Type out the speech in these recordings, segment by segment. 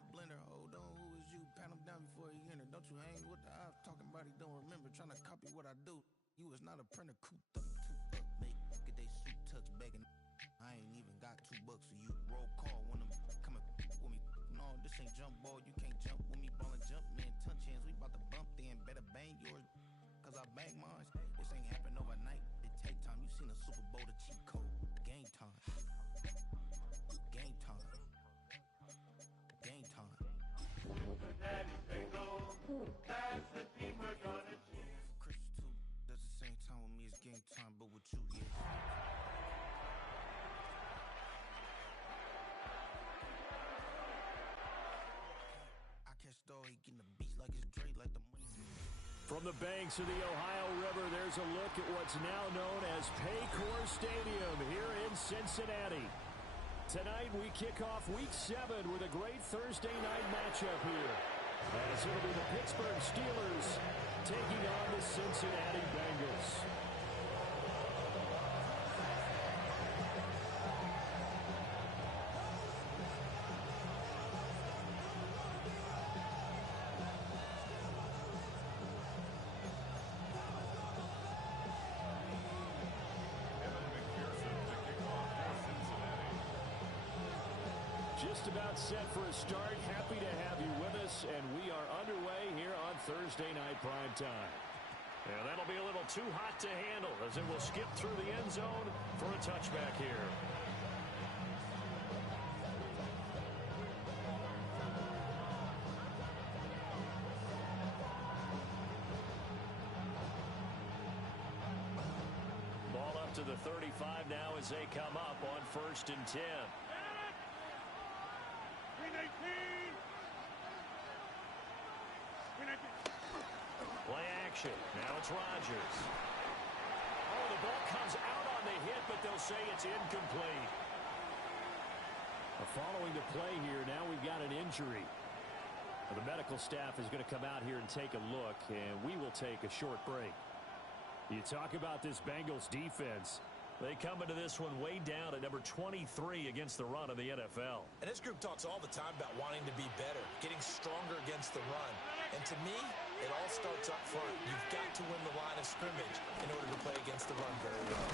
that blender. Hold on, who is you? Pat him down before he enter. Don't you hang with the ops talking about he don't remember. Trying to copy what I do. You is not a printer, cooped up, toot up. Make they suit tucks begging. I ain't even got $2 for you. Roll call when I'm coming with me. No, this ain't jump ball. You can't jump with me. Ballin' jump, man. Touch hands. We bout to bump then. Better bang yours. Cause I bang mine. This ain't happen overnight. It take time. You seen a Super Bowl, the cheat code. Game time. Game time. Game time. Daddy Bengals, that's the team we're gonna choose. For Chris too. That's the same time with me. It's game time, but with you, yeah. Catch dog, he getting the beats like it's Drake, like the money. From the banks of the Ohio River, there's a look at what's now known as Paycor Stadium here in Cincinnati. Tonight we kick off Week 7 with a great Thursday night matchup here, as it'll be the Pittsburgh Steelers taking on the Cincinnati Bengals. Just about set for a start. Happy to have you with us, and we are underway here on Thursday Night Prime Time. And that'll be a little too hot to handle as it will skip through the end zone for a touchback here. Ball up to the 35 now as they come up on 1st and 10. Play action. Now it's Rodgers. Oh, the ball comes out on the hit, but they'll say it's incomplete. Following the play here, now we've got an injury. The medical staff is going to come out here and take a look, and we will take a short break. You talk about this Bengals defense. They come into this one way down at number 23 against the run of the NFL. And this group talks all the time about wanting to be better, getting stronger against the run. And to me, it all starts up front. You've got to win the line of scrimmage in order to play against the run very well.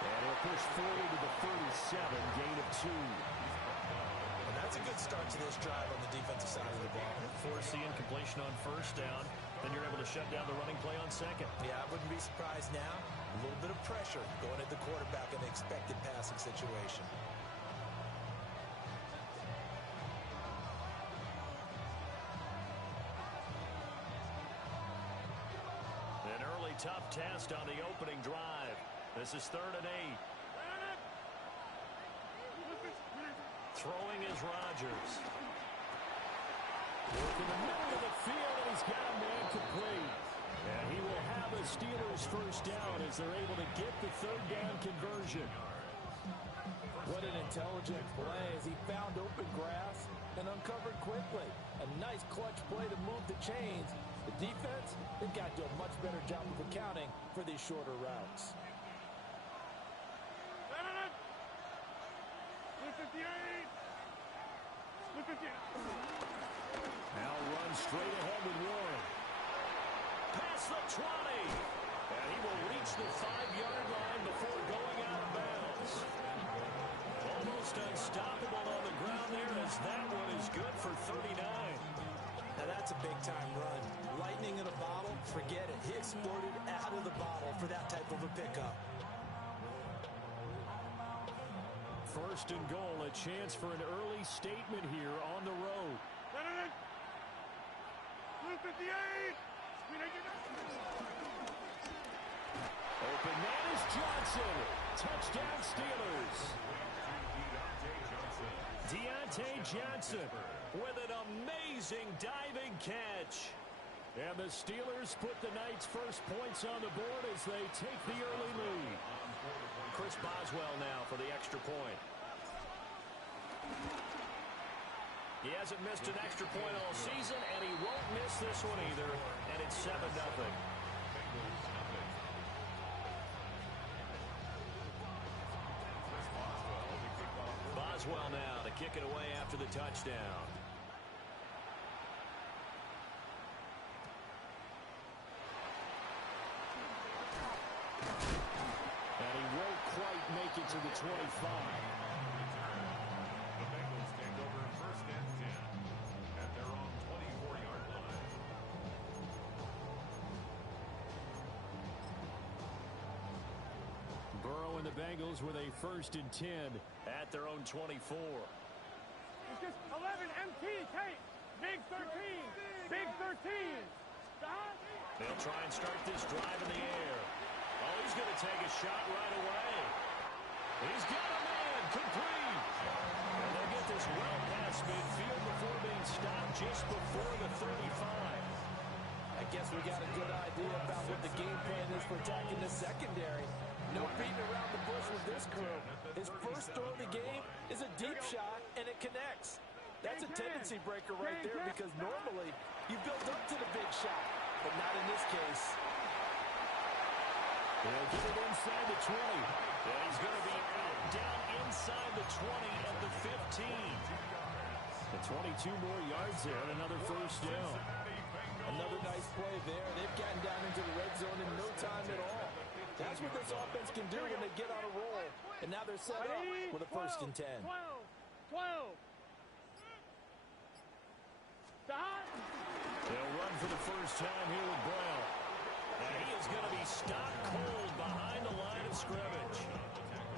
And he'll push forward to the 37, gain of 2. And that's a good start to this drive on the defensive side of the ball. Force the incompletion on 1st down, then you're able to shut down the running play on 2nd. Yeah, I wouldn't be surprised now. A little bit of pressure going at the quarterback in the expected passing situation. An early tough test on the opening drive. This is 3rd and 8. Throwing is Rodgers. Working the middle of the field, and he's got a man complete. And he will have a Steelers 1st down as they're able to get the 3rd down conversion. What an intelligent play as he found open grass and uncovered quickly. A nice clutch play to move the chains. The defense, they've got to do a much better job of accounting for these shorter routes. Now runs straight ahead with Warren. Past the 20. And he will reach the 5-yard line before going out of bounds. Almost unstoppable on the ground there as that one is good for 39. Now that's a big-time run. Lightning in a bottle, forget it. He exploded out of the bottle for that type of a pickup. 1st and goal, a chance for an early statement here on the road. Open man is Johnson. Touchdown Steelers. Deontay Johnson with an amazing diving catch. And the Steelers put the Knights' first points on the board as they take the early lead. Chris Boswell now for the extra point. He hasn't missed an extra point all season, and he won't miss this one either. And it's 7-0. Boswell now to kick it away after the touchdown. take it to the 25. The Bengals take over 1st and 10 at their own 24-yard line. Burrow and the Bengals with a 1st and 10 at their own 24. It's just 11 MT tape. Big 13. Big 13. Stop. They'll try and start this drive in the air. Oh, he's going to take a shot right away. He's got a man. Complete. And they'll get this well past midfield before being stopped just before the 35. I guess we got a good idea about what the game plan is for attacking the secondary. No beating around the bush with this crew. His first throw of the game is a deep shot, and it connects. That's a tendency breaker right there because normally you build up to the big shot, but not in this case. They'll get it inside the 20. And he's going to be out down inside the 20 at the 15. And 22 more yards there and another 1st down. Another nice play there. They've gotten down into the red zone in no time at all. That's what this offense can do when they get on a roll. And now they're set up with a 1st and 10. 12. Stop. They'll run for the first time here with Brown. And he is going to be stopped cold behind the line of scrimmage.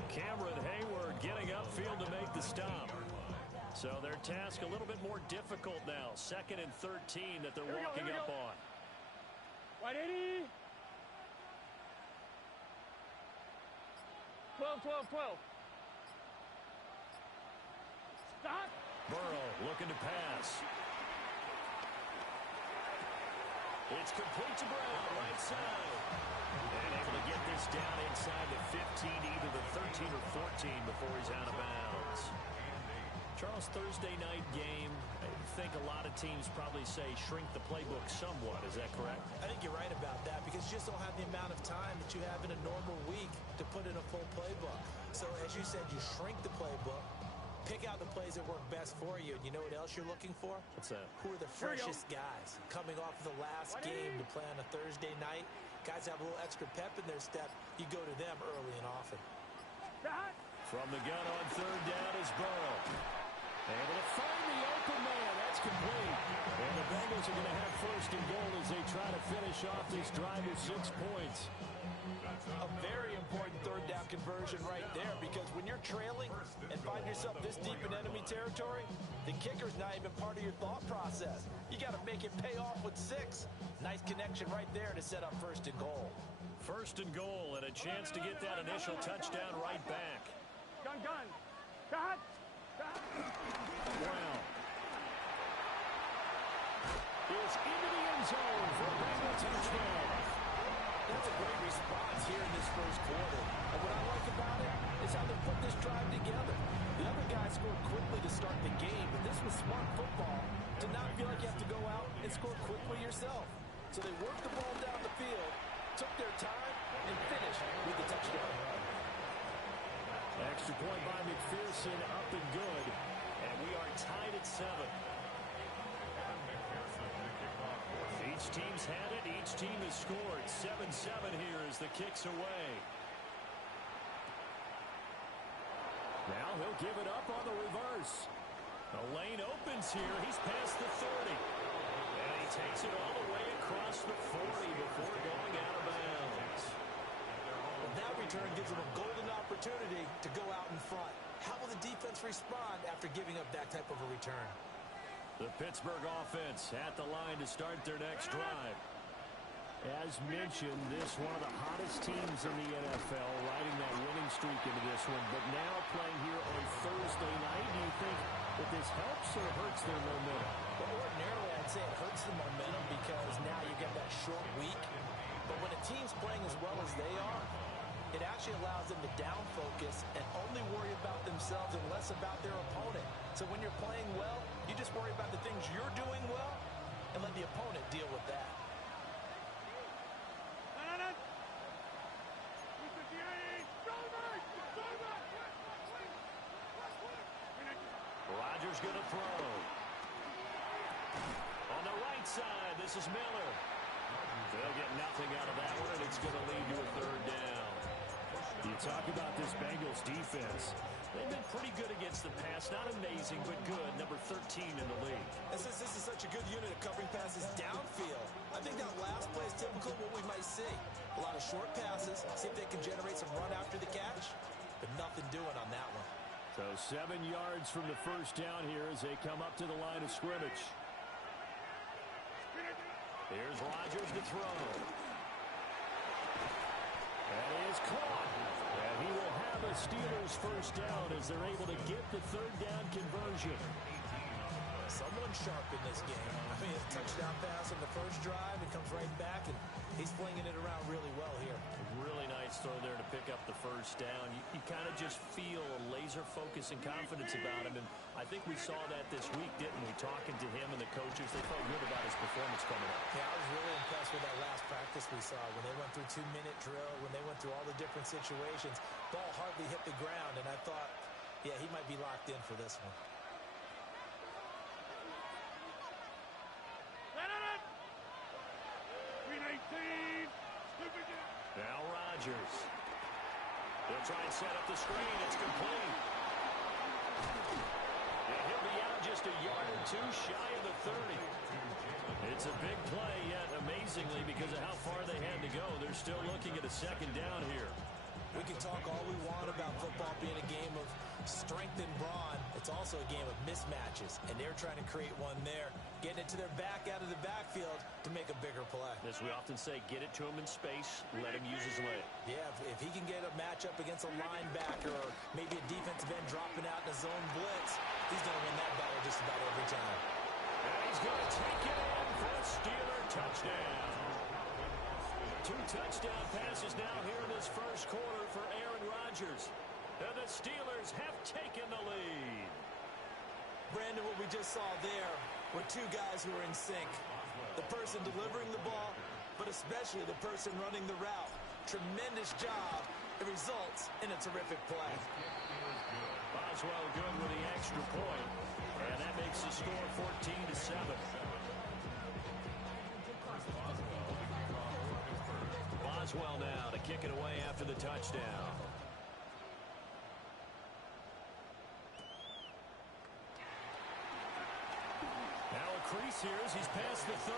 Cameron Hayward getting upfield to make the stop. So their task a little bit more difficult now. 2nd and 13 that they're walking up on. White 80. 12. Stop. Burrow looking to pass. It's complete to Brown, right side. And able to get this down inside the 15, either the 13 or 14 before he's out of bounds. Charles, Thursday night game, I think a lot of teams probably say shrink the playbook somewhat. Is that correct? I think you're right about that because you just don't have the amount of time that you have in a normal week to put in a full playbook. So as you said, you shrink the playbook, pick out the plays that work best for you. And you know what else you're looking for? What's that? Who are the freshest guys coming off the last game to play on a Thursday night? Guys have a little extra pep in their step. You go to them early and often. Stop. From the gun on 3rd down is Burrow. Able to find the open man. That's complete. And the Bengals are going to have 1st and goal as they try to finish off this drive with 6 points. A very important 3rd down conversion right there because when you're trailing and find yourself this deep in enemy territory, the kicker's not even part of your thought process. You got to make it pay off with 6. Nice connection right there to set up 1st and goal. 1st and goal and a chance to get that initial touchdown right back. Gun. Stop. Brown is into the end zone for a Bengal touchdown. That's a great response here in this 1st quarter. And what I like about it is how they put this drive together. The other guys scored quickly to start the game, but this was smart football to not feel like you have to go out and score quickly yourself. So they worked the ball down the field, took their time, and finished with the touchdown. Extra point by McPherson, up and good. And we are tied at 7. Each team's had it. Each team has scored. 7-7 here as the kick's away. Now he'll give it up on the reverse. The lane opens here. He's past the 30. And he takes it all the way across the 40 before going out of bounds. Well, that return gives them a golden opportunity to go out in front. How will the defense respond after giving up that type of a return? The Pittsburgh offense at the line to start their next drive. As mentioned, this one of the hottest teams in the NFL, riding that winning streak into this one, but now playing here on Thursday night. Do you think that this helps or hurts their momentum? Well, ordinarily, I'd say it hurts the momentum because now you get that short week. But when a team's playing as well as they are, it actually allows them to down focus and only worry about themselves and less about their opponent. So when you're playing well, you just worry about the things you're doing well and let the opponent deal with that. Rodgers going to throw. On the right side, this is Miller. They'll get nothing out of that one, and it's going to lead to a 3rd down. You talk about this Bengals Bengals defense. They've been pretty good against the pass. Not amazing, but good. Number 13 in the league. And since this is such a good unit of covering passes downfield, I think that last play is typical of what we might see. A lot of short passes, see if they can generate some run after the catch, but nothing doing on that one. So 7 yards from the first down here as they come up to the line of scrimmage. Here's Rodgers to throw. That is caught. And he will have a Steelers first down as they're able to get the third down conversion. Someone sharp in this game. I mean, a touchdown pass on the first drive. It comes right back, and he's flinging it around really well here. Really nice throw there to pick up the first down. You kind of just feel a laser focus and confidence about him, and I think we saw that this week, didn't we? Talking to him and the coaches, they felt good about his performance coming up. Yeah, I was really impressed with that last practice we saw when they went through 2-minute drill, when they went through all the different situations. Ball hardly hit the ground, and I thought, yeah, he might be locked in for this one. Now Rodgers. They'll try and set up the screen. It's complete. And he'll be out just a yard or two shy of the 30. It's a big play, yet amazingly, because of how far they had to go, they're still looking at a second down here. We can talk all we want about football being a game of strength and brawn. It's also a game of mismatches, and they're trying to create one there, getting it to their back out of the backfield to make a bigger play. As we often say, get it to him in space, let him use his leg. Yeah, if he can get a matchup against a linebacker or maybe a defensive end dropping out in a zone blitz, he's going to win that battle just about every time. And he's going to take it in for a Steeler touchdown. 2 touchdown passes now here in this first quarter for Aaron Rodgers. And the Steelers have taken the lead. Brandon, what we just saw there were 2 guys who are in sync. The person delivering the ball, but especially the person running the route. Tremendous job. It results in a terrific play. Boswell good with the extra point. And that makes the score 14-7. Boswell now to kick it away after the touchdown. Now a crease here as he's past the 30.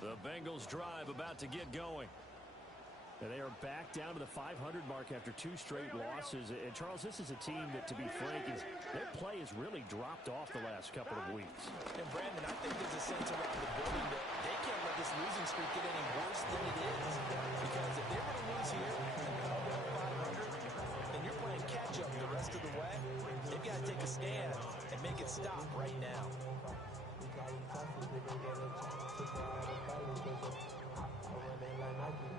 The Bengals drive about to get going. And they are back down to the 500 mark after 2 straight losses. And, Charles, this is a team that, to be frank, their play has really dropped off the last couple of weeks. And, Brandon, I think there's a sense around the building that they can't let this losing streak get any worse than it is. Because if they were to lose here and come down 500, then you're playing catch-up the rest of the way. They've got to take a stand and make it stop right now.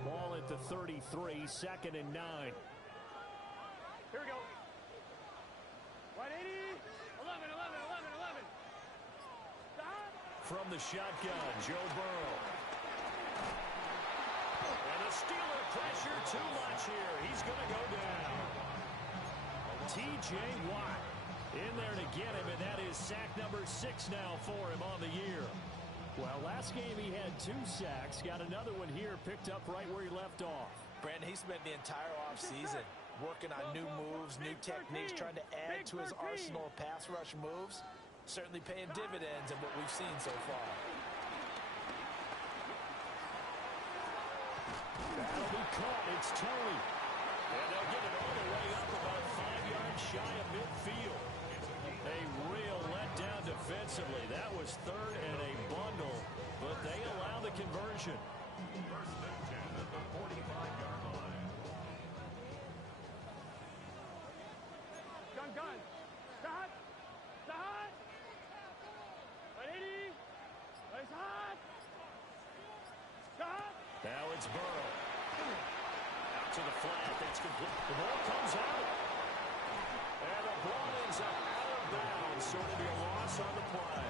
Ball at the 33, 2nd and 9. Here we go. 180. 11, 11, 11, 11. Stop. From the shotgun, Joe Burrow. And the Steeler pressure too much here. He's going to go down. T.J. Watt in there to get him, and that is sack number 6 now for him on the year. Well, last game he had 2 sacks. Got another one here, picked up right where he left off. Brandon, he spent the entire offseason working on new moves, new techniques, trying to add to his arsenal of pass rush moves. Certainly paying dividends in what we've seen so far. That'll be caught. It's Tony. And they'll get it all the way up about 5 yards shy of midfield. A real letdown defensively. That was 3rd and a bundle, but they allow the conversion. 1st and 10 at the 45-yard line. Gun. Stop. Stop. 180. It's hot. Stop. Now it's Burrow. Out to the flat. That's complete. The ball comes out. And the ball is out of bounds. So it'll be a loss on the play.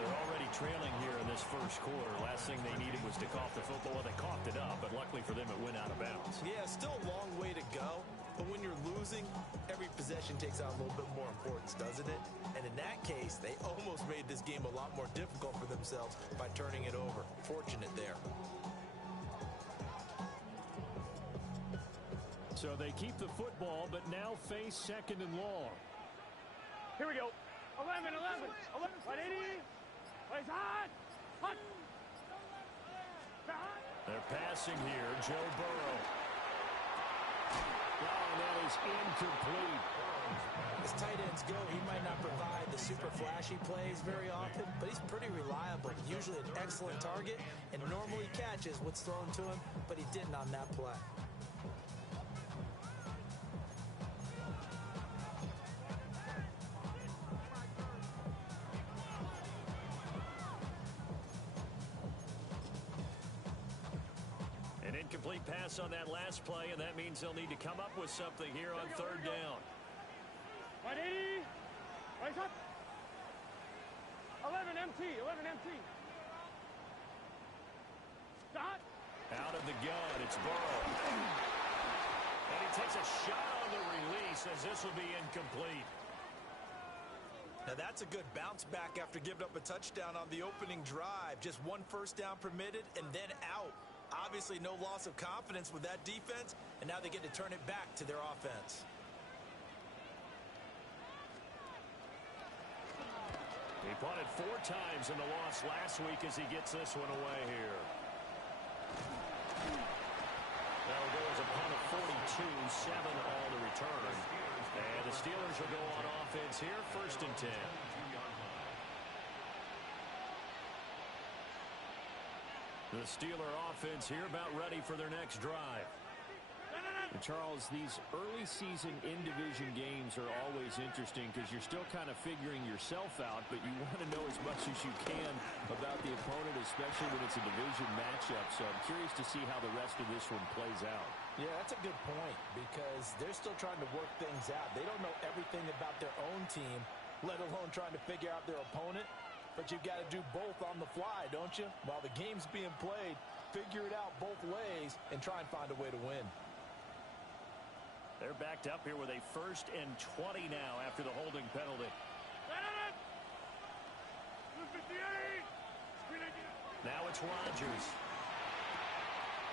They're already trailing here in this first quarter. Last thing they needed was to cough the football. Well, they coughed it up, but luckily for them, it went out of bounds. Yeah, still a long way to go. But when you're losing, every possession takes on a little bit more importance, doesn't it? And in that case, they almost made this game a lot more difficult for themselves by turning it over. Fortunate there. So they keep the football, but now face second and long. Here we go. 11, 11, 180. Plays hot. Hot. They're passing here. Joe Burrow. Oh, that is incomplete. As tight ends go, he might not provide the super flashy plays very often, but he's pretty reliable. Usually an excellent target, and normally catches what's thrown to him, but he didn't on that play. Incomplete pass on that last play, and that means they'll need to come up with something here on third down. 180. Rise up. 11 MT. 11 MT. Stop. Out of the gun, it's Burrow. And he takes a shot on the release as this will be incomplete. Now that's a good bounce back after giving up a touchdown on the opening drive. Just one first down permitted and then out. Obviously no loss of confidence with that defense, and now they get to turn it back to their offense. He punted 4 times in the loss last week as he gets this one away here. That'll go as a punt of 42, 7 all to return. And the Steelers will go on offense here, 1st and 10. The Steeler offense here about ready for their next drive. And Charles, these early season in-division games are always interesting because you're still kind of figuring yourself out, but you want to know as much as you can about the opponent, especially when it's a division matchup. So I'm curious to see how the rest of this one plays out. Yeah, that's a good point because they're still trying to work things out. They don't know everything about their own team, let alone trying to figure out their opponent. But you've got to do both on the fly, don't you? While the game's being played, figure it out both ways and try and find a way to win. They're backed up here with a 1st and 20 now after the holding penalty. Now it's Rodgers.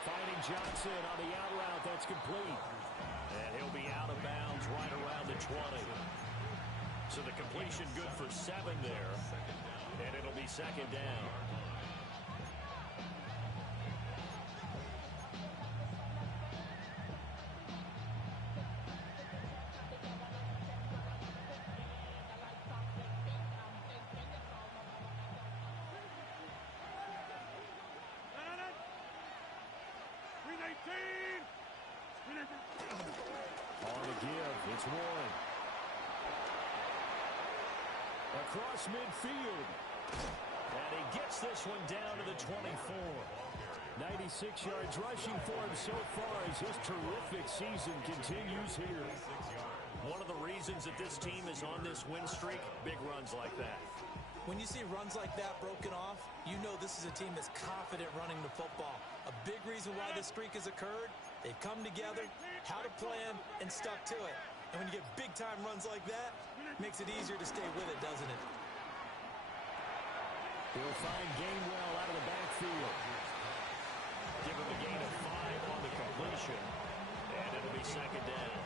Finding Johnson on the out route. That's complete. And he'll be out of bounds right around the 20. So the completion good for 7 there. And it'll be 2nd down. On the give, it's Warren. Across midfield. And he gets this one down to the 24. 96 yards rushing for him so far as his terrific season continues here. One of the reasons that this team is on this win streak, big runs like that. When you see runs like that broken off, you know this is a team that's confident running the football. A big reason why this streak has occurred, they've come together, had a plan, and stuck to it. And when you get big-time runs like that, it makes it easier to stay with it, doesn't it? He'll find Gainwell out of the backfield. Give him a gain of 5 on the completion, and it'll be 2nd down.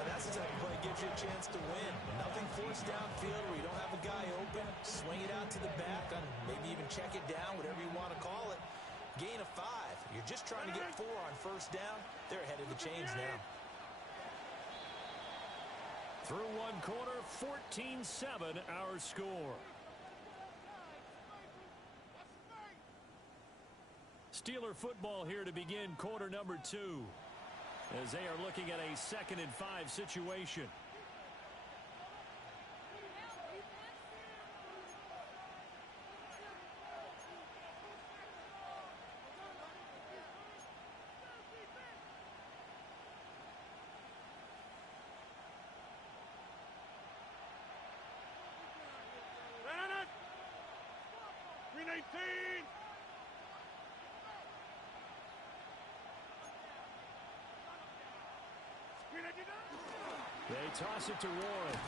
Now that's the type of play that gives you a chance to win. Nothing forced downfield where you don't have a guy open. Swing it out to the back, and maybe even check it down, whatever you want to call it. Gain of 5. You're just trying to get 4 on 1st down. They're ahead of the chains now. Through 1 quarter, 14-7 our score. Steeler football here to begin quarter number 2 as they are looking at a 2nd and 5 situation. 19. They toss it to Warren.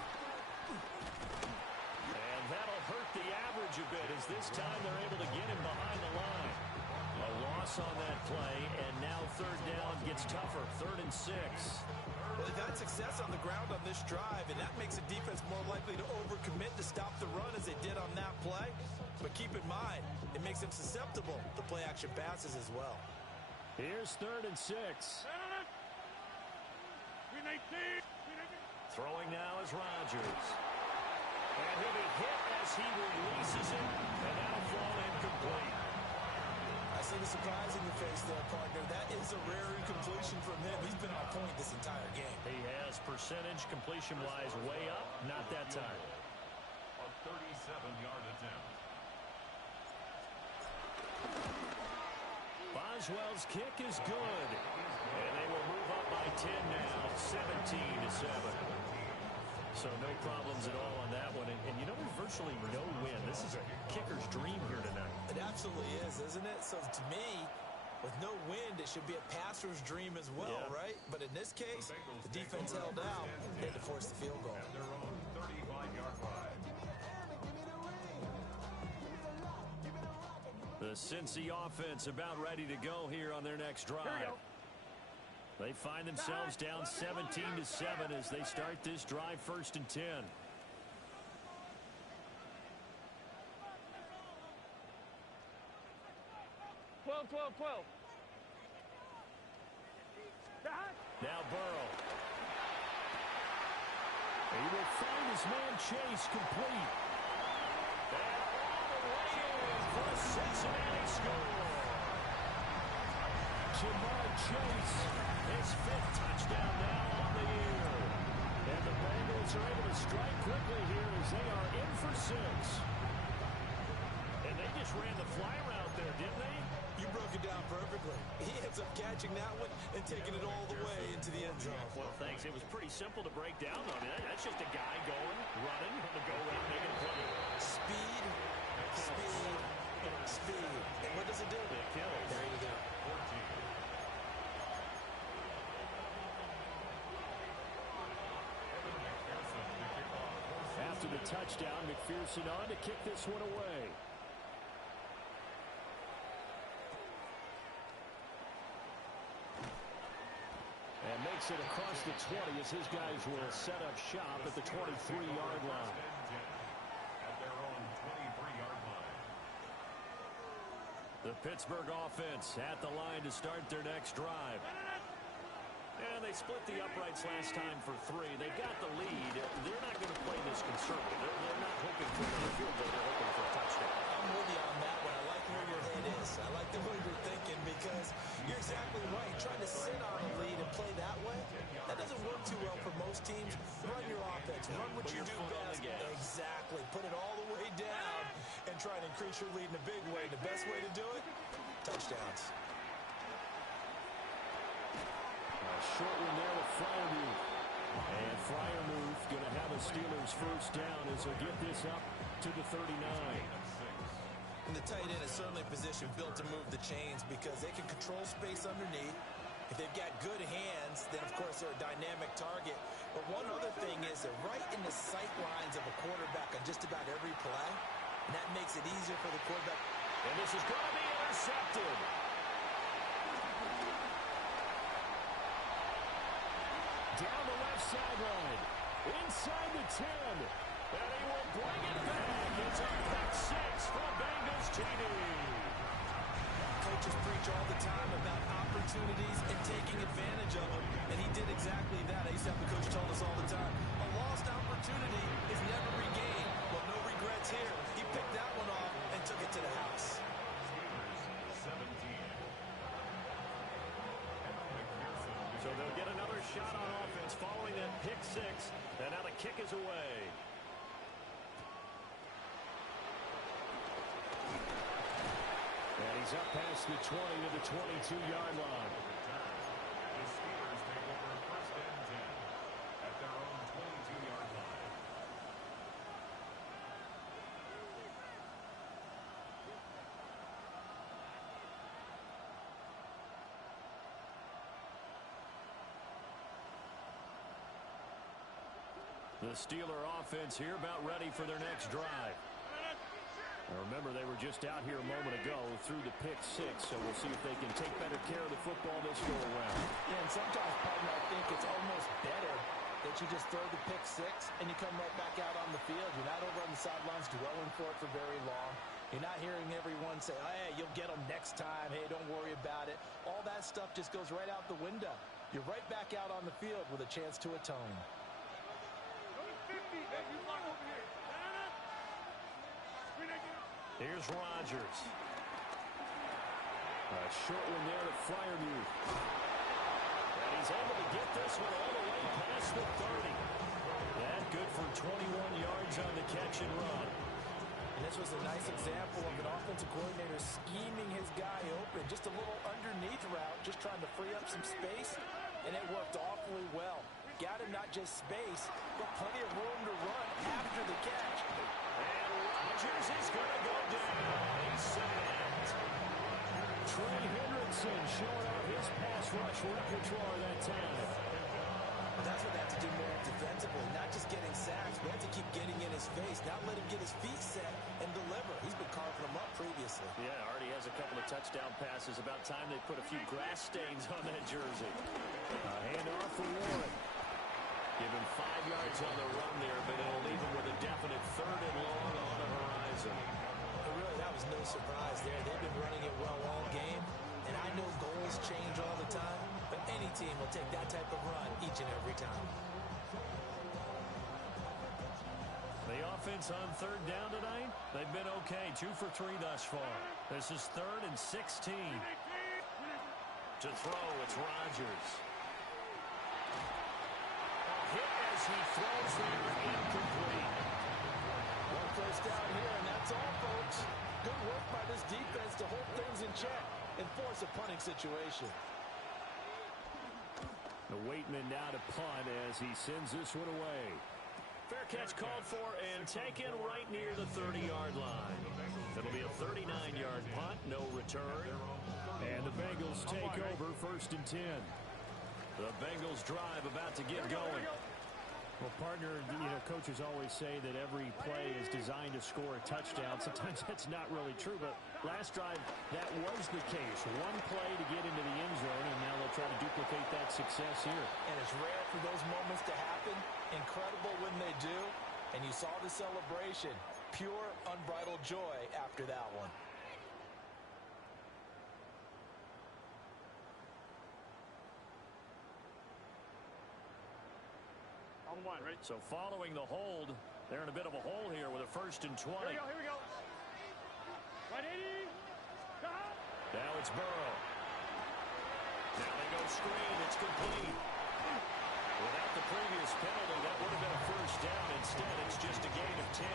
And that'll hurt the average a bit as this time they're able to get him behind the line. A loss on that play, and now third down gets tougher. 3rd and 6. Well, they've had success on the ground on this drive, and that makes the defense more likely to overcommit to stop the run as they did on that play. But keep in mind, it makes them susceptible to play-action passes as well. Here's 3rd and 6. Throwing now is Rodgers. And he'll be hit as he releases it, and that'll fall incomplete. I see the surprise in your face there, partner. That is a rare incompletion from him. He's been on point this entire game. He has percentage completion-wise way up, not that time. A 37-yard attempt. Boswell's kick is good. And they will move up by 10 now, 17-7. So no problems at all on that one. And you know, there's virtually no win. This is a kicker's dream here tonight. It absolutely is, isn't it? So to me, with no wind, it should be a passer's dream as well, right? But in this case, the defense held out. They had to force the field goal. At their own 35-yard line. The Cincy offense about ready to go here on their next drive. They find themselves down 17-7 as they start this drive 1st and 10. Now Burrow. He will find his man Chase complete. And all the way in for a Cincinnati score. Jamar Chase, his 5th touchdown now on the year. And the Bengals are able to strike quickly here as they are in for 6. And they just ran the fly route there, didn't they? You broke it down perfectly. He ends up catching that one and taking it all the way into the end zone. Well, thanks. It was pretty simple to break down on it. That's just a guy going, running on the go-route, making a play. Speed, speed, speed. And what does it do? It kills. There you go. 14. After the touchdown, McPherson on to kick this one away. And makes it across the 20 as his guys will set up shop at the 23-yard line. At their own 23-yard line. The Pittsburgh offense at the line to start their next drive. And they split the uprights last time for 3. They've got the lead. They're not going to play this conservative. They're not hoping for a field goal. They're hoping for a touchdown. I'm with you on that one. I like where your head is. I like the way you're thinking because you're exactly right. Trying to sit on a lead and play that way, that doesn't work too well for most teams. Run your offense. Run what you do best. Exactly. Put it all the way down and try to increase your lead in a big way. The best way to do it, touchdowns. Short one there with Freiermuth. And Freiermuth going to have a Steelers first down as he'll get this up to the 39. And the tight end is certainly a position built to move the chains because they can control space underneath. If they've got good hands, then of course they're a dynamic target. But one other thing is they're right in the sight lines of a quarterback on just about every play. And that makes it easier for the quarterback. And this is going to be intercepted. Down the left sideline. Inside the 10. And he will bring it back. It's a pick 6 from Bengals TD. Coaches preach all the time about opportunities and taking advantage of them. And he did exactly that. I used to have the coach told us all the time, a lost opportunity is never regained. Well, no regrets here. He picked that one off and took it to the house. 17. So they'll get another shot on offense following that pick 6. And now the kick is away. And he's up past the 20 to the 22-yard line. The Steelers take over 1st and 10 at their own 22-yard line. The Steeler offense here about ready for their next drive. Now remember, they were just out here a moment ago through the pick six, so we'll see if they can take better care of the football this go-around. Yeah, and sometimes, partner, I think it's almost better that you just throw the pick six and you come right back out on the field. You're not over on the sidelines dwelling for it for very long. You're not hearing everyone say, oh, hey, you'll get them next time. Hey, don't worry about it. All that stuff just goes right out the window. You're right back out on the field with a chance to atone. Here's Rodgers. A short one there to Freiermuth. And he's able to get this one all the way past the 30. That good for 21 yards on the catch and run. And this was a nice example of an offensive coordinator scheming his guy open. Just a little underneath route, just trying to free up some space, and it worked awfully well. Got him not just space, but plenty of room to run after the catch. And Rodgers is going to go down. He's sacked. Trey Hendrickson showing off his pass rush repertoire that time. That's what they have to do more defensively, not just getting sacks, but have to keep getting in his face, not let him get his feet set and deliver. He's been carving them up previously. Yeah, already has a couple of touchdown passes. About time they put a few grass stains on that jersey. Handoff for Warren. Give him 5 yards on the run there, but it'll leave him with a definite 3rd and long on the horizon. But really, that was no surprise there. They've been running it well all game, and I know goals change all the time, but any team will take that type of run each and every time. The offense on 3rd down tonight, they've been okay. 2 for 3 thus far. This is 3rd and 16. To throw, it's Rodgers. Hit as he throws there, incomplete. One first down here, and that's all, folks. Good work by this defense to hold things in check and force a punting situation. The Waitman now to punt as he sends this one away. Fair catch called for and taken right near the 30-yard line. It'll be a 39-yard punt, no return. And the Bengals take over 1st and 10. The Bengals drive about to get going. Well, partner, coaches always say that every play is designed to score a touchdown. Sometimes that's not really true, but last drive, that was the case. One play to get into the end zone, and now they'll try to duplicate that success here. And it's rare for those moments to happen. Incredible when they do. And you saw the celebration. Pure, unbridled joy after that one. So following the hold, they're in a bit of a hole here with a 1st and 20. Here we go. 180. Now it's Burrow. Now they go screen. It's complete. Without the previous penalty, that would have been a 1st down. Instead, it's just a gain of 10.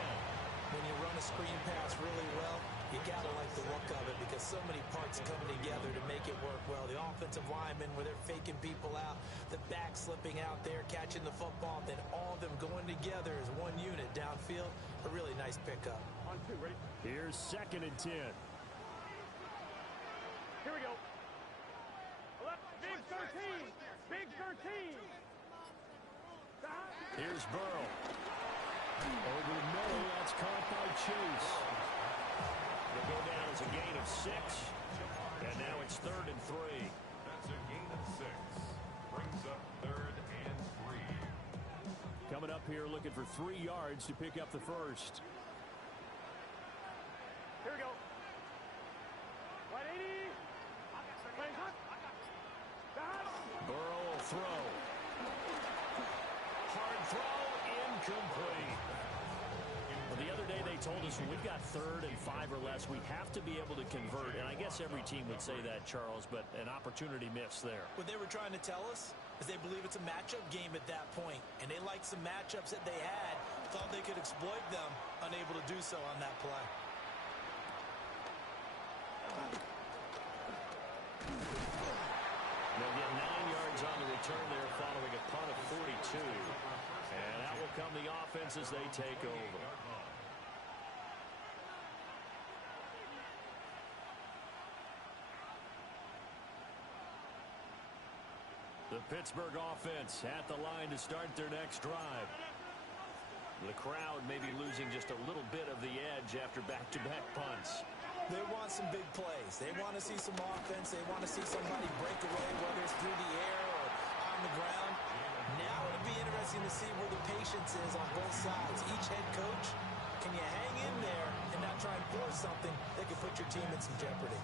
When you run a screen pass really well, you got to like the look of it because so many parts come together to make it work well. The offensive linemen, where they're faking people out, the back slipping out there, catching the football, then all of them going together as one unit downfield. A really nice pickup. On 2, ready? Here's 2nd and 10. Here we go. Big 13. Big 13. Here's Burrow. Over the middle, that's caught by Chase. They'll go down as a gain of 6. And now it's 3rd and 3. That's a gain of 6. Brings up 3rd and 3. Coming up here looking for 3 yards to pick up the 1st. Here we go. 180. Burrow will throw. Hard throw, incomplete. Well, the other day they told us when we've got 3rd and 5 or less, we have to be able to convert. And I guess every team would say that, Charles, but an opportunity missed there. What they were trying to tell us is they believe it's a matchup game at that point, and they liked some matchups that they had, thought they could exploit them, unable to do so on that play. They'll get 9 yards on the return there following a punt of 42. And out will come the offense as they take over. The Pittsburgh offense at the line to start their next drive. The crowd maybe losing just a little bit of the edge after back-to-back punts. They want some big plays. They want to see some offense. They want to see somebody break away, whether it's through the air or on the ground. Now it'll be interesting to see where the patience is on both sides. Each head coach, can you hang in there and not try and force something that could put your team in some jeopardy?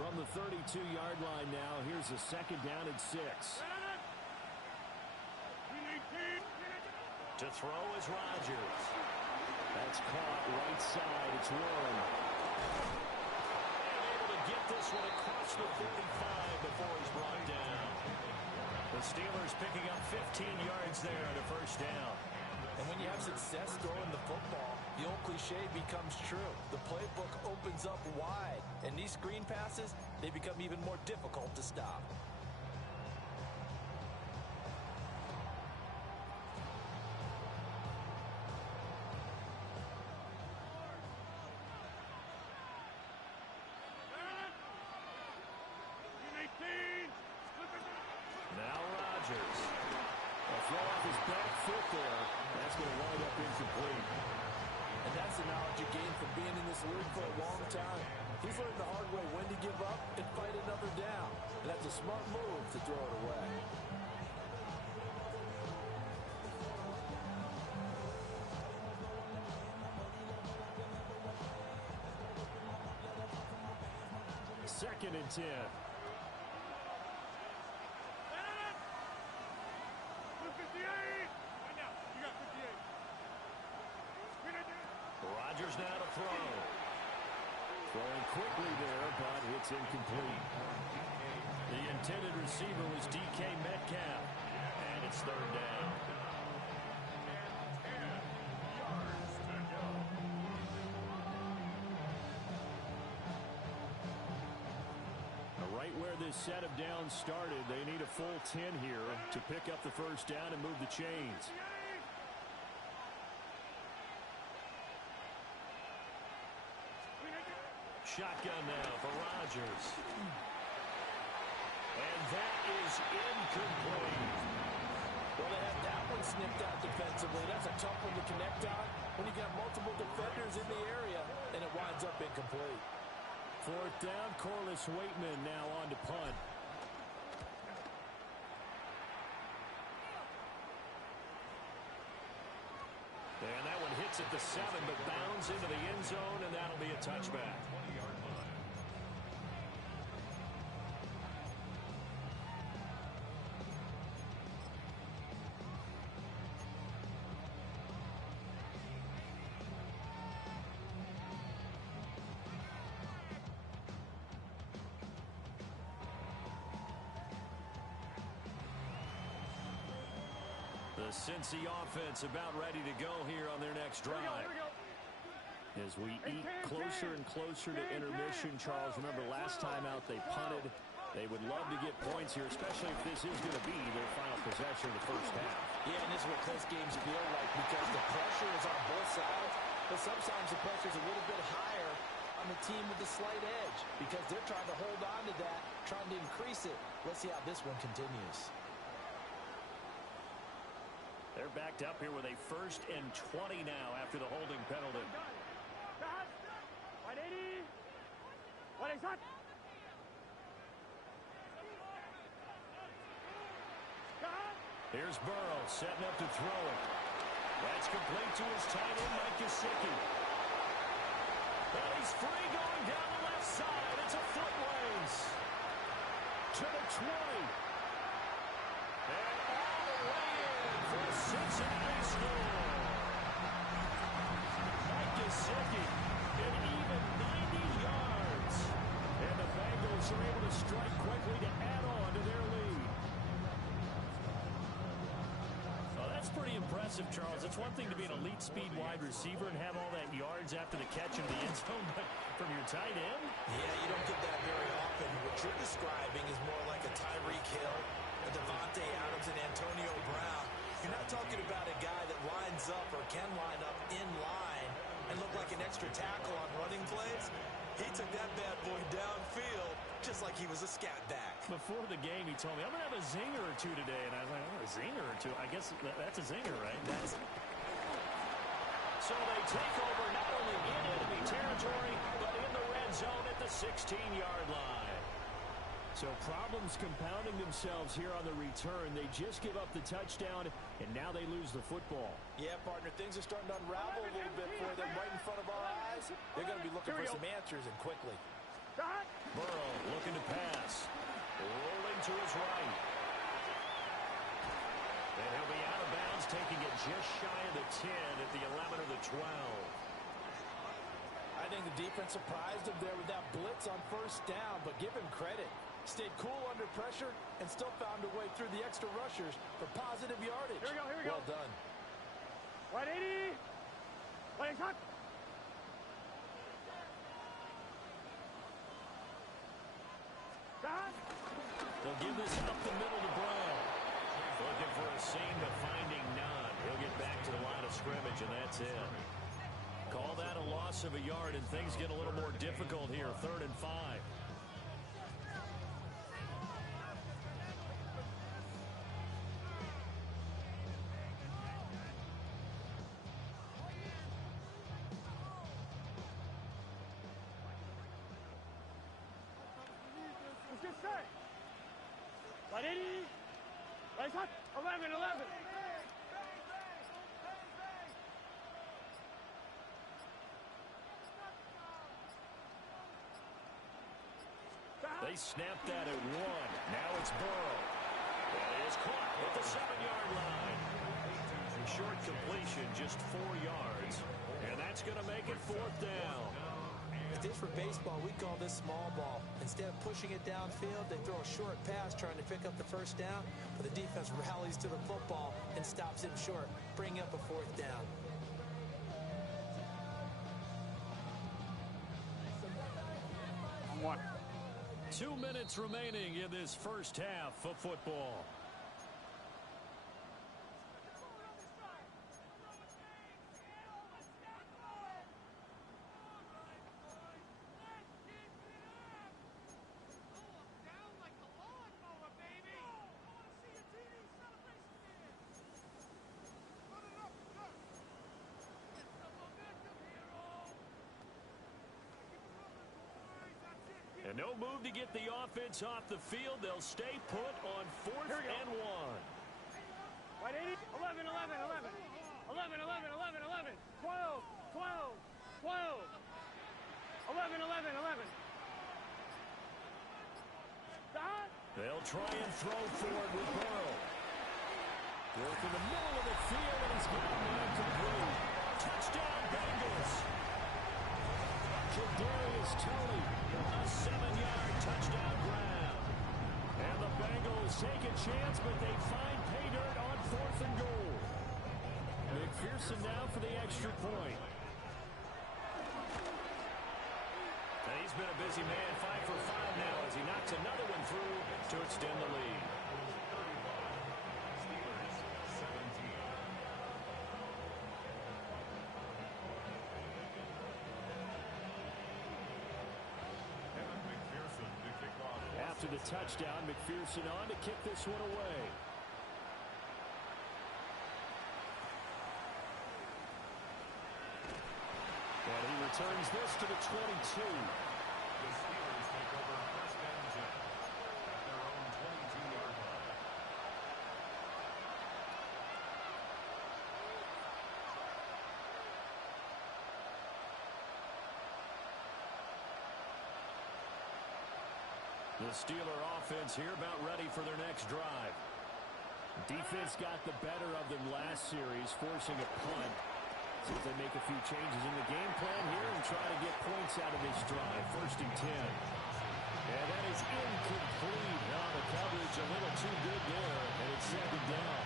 From the 32-yard line now, here's a second down and 6. To throw is Rodgers. That's caught right side. It's Warren. And able to get this one across the 35 before he's brought down. The Steelers picking up 15 yards there on a first down. And when you have success throwing the football, the old cliche becomes true. The playbook opens up wide, and these screen passes, they become even more difficult to stop. Now Rodgers. A throw off his back foot there. That's going to wind up incomplete. And that's the knowledge you gain from being in this league for a long time. He's learned the hard way when to give up and fight another down. And that's a smart move to throw it away. Second and 10. Rodgers now to throw. Throwing quickly there, but it's incomplete. The intended receiver was DK Metcalf, and it's third down. Right where this set of downs started, they need a full 10 here to pick up the first down and move the chains. Shotgun now for Rodgers. And that is incomplete. Well, they had that one snipped out defensively. That's a tough one to connect on when you got multiple defenders in the area, and it winds up incomplete. Fourth down, Corliss Waitman now on to punt. And that one hits at the 7, but bounds into the end zone, and that'll be a touchback. The Cincy offense about ready to go here on their next drive. As we eat closer and closer to intermission, Charles, remember last time out they punted. They would love to get points here, especially if this is going to be their final possession of the first half. Yeah, and this is what close games feel like because the pressure is on both sides, but sometimes the pressure is a little bit higher on the team with the slight edge because they're trying to hold on to that, trying to increase it. Let's see how this one continues. They're backed up here with a 1st and 20 now after the holding penalty. Here's Burrow setting up to throw it. That's complete to his tight end, Mike Gesicki. And he's free going down the left side. It's a foot race to the 20. And all the way in for a Cincinnati score. Mike Gesicki, an even 90 yards. And the Bengals are able to strike quickly to add on to their lead. Well, that's pretty impressive, Charles. It's one thing to be an elite speed wide receiver and have all that yards after the catch into the end zone, but from your tight end? Yeah, you don't get that very often. What you're describing is more like a Tyreek Hill, a Devontae Adams, and Antonio Brown. You're not talking about a guy that lines up or can line up in line and look like an extra tackle on running plays. He took that bad boy downfield, just just like he was a scat back. Before the game, he told me, I'm going to have a zinger or two today. And I was like, oh, a zinger or two? I guess that's a zinger, right? That's it. So they take over not only in enemy territory, but in the red zone at the 16-yard line. So problems compounding themselves here on the return. They just give up the touchdown, and now they lose the football. Yeah, partner, things are starting to unravel a little bit for them right in front of our eyes. They're going to be looking for some answers, and quickly. Burrow looking to pass. Rolling to his right. And he'll be out of bounds, taking it just shy of the 10 at the 11 of the 12. I think the defense surprised him there with that blitz on first down, but give him credit. Stayed cool under pressure and still found a way through the extra rushers for positive yardage. Here we go. Well done. 180. Play hot. They'll give this up the middle to Brown. Looking for a seam, but finding none. He'll get back to the line of scrimmage, and that's it. Call that a loss of a yard, and things get a little more difficult here. 3rd and 5. Let's get set. 180. Play hot. 11. They snapped that at 1. Now it's Burrow. That is caught at the 7-yard line. Short completion, just 4 yards. And that's going to make it 4th down. If this were baseball, we'd call this small ball. Instead of pushing it downfield, they throw a short pass trying to pick up the first down, but the defense rallies to the football and stops him short, bringing up a 4th down. One. 2 minutes remaining in this first half of football. And no move to get the offense off the field. They'll stay put on 4th and 1. 180. 11. 12. 11. Stop. They'll try and throw for it with Burrow. Work in the middle of the field, and he's got it complete. Touchdown, Bengals. Kadarius Toney, a 7-yard touchdown grab. And the Bengals take a chance, but they find pay dirt on 4th and goal. McPherson now for the extra point. And he's been a busy man, 5 for 5 now as he knocks another one through to extend the lead. After the touchdown, McPherson on to kick this one away. And he returns this to the 22. The Steelers take over 1st and 10 at their own 22-yard line. The Steeler offense here about ready for their next drive. Defense got the better of them last series, forcing a punt. See if they make a few changes in the game plan here and try to get points out of this drive. 1st and 10. And that is incomplete. Now the coverage a little too good there, and it's 2nd down.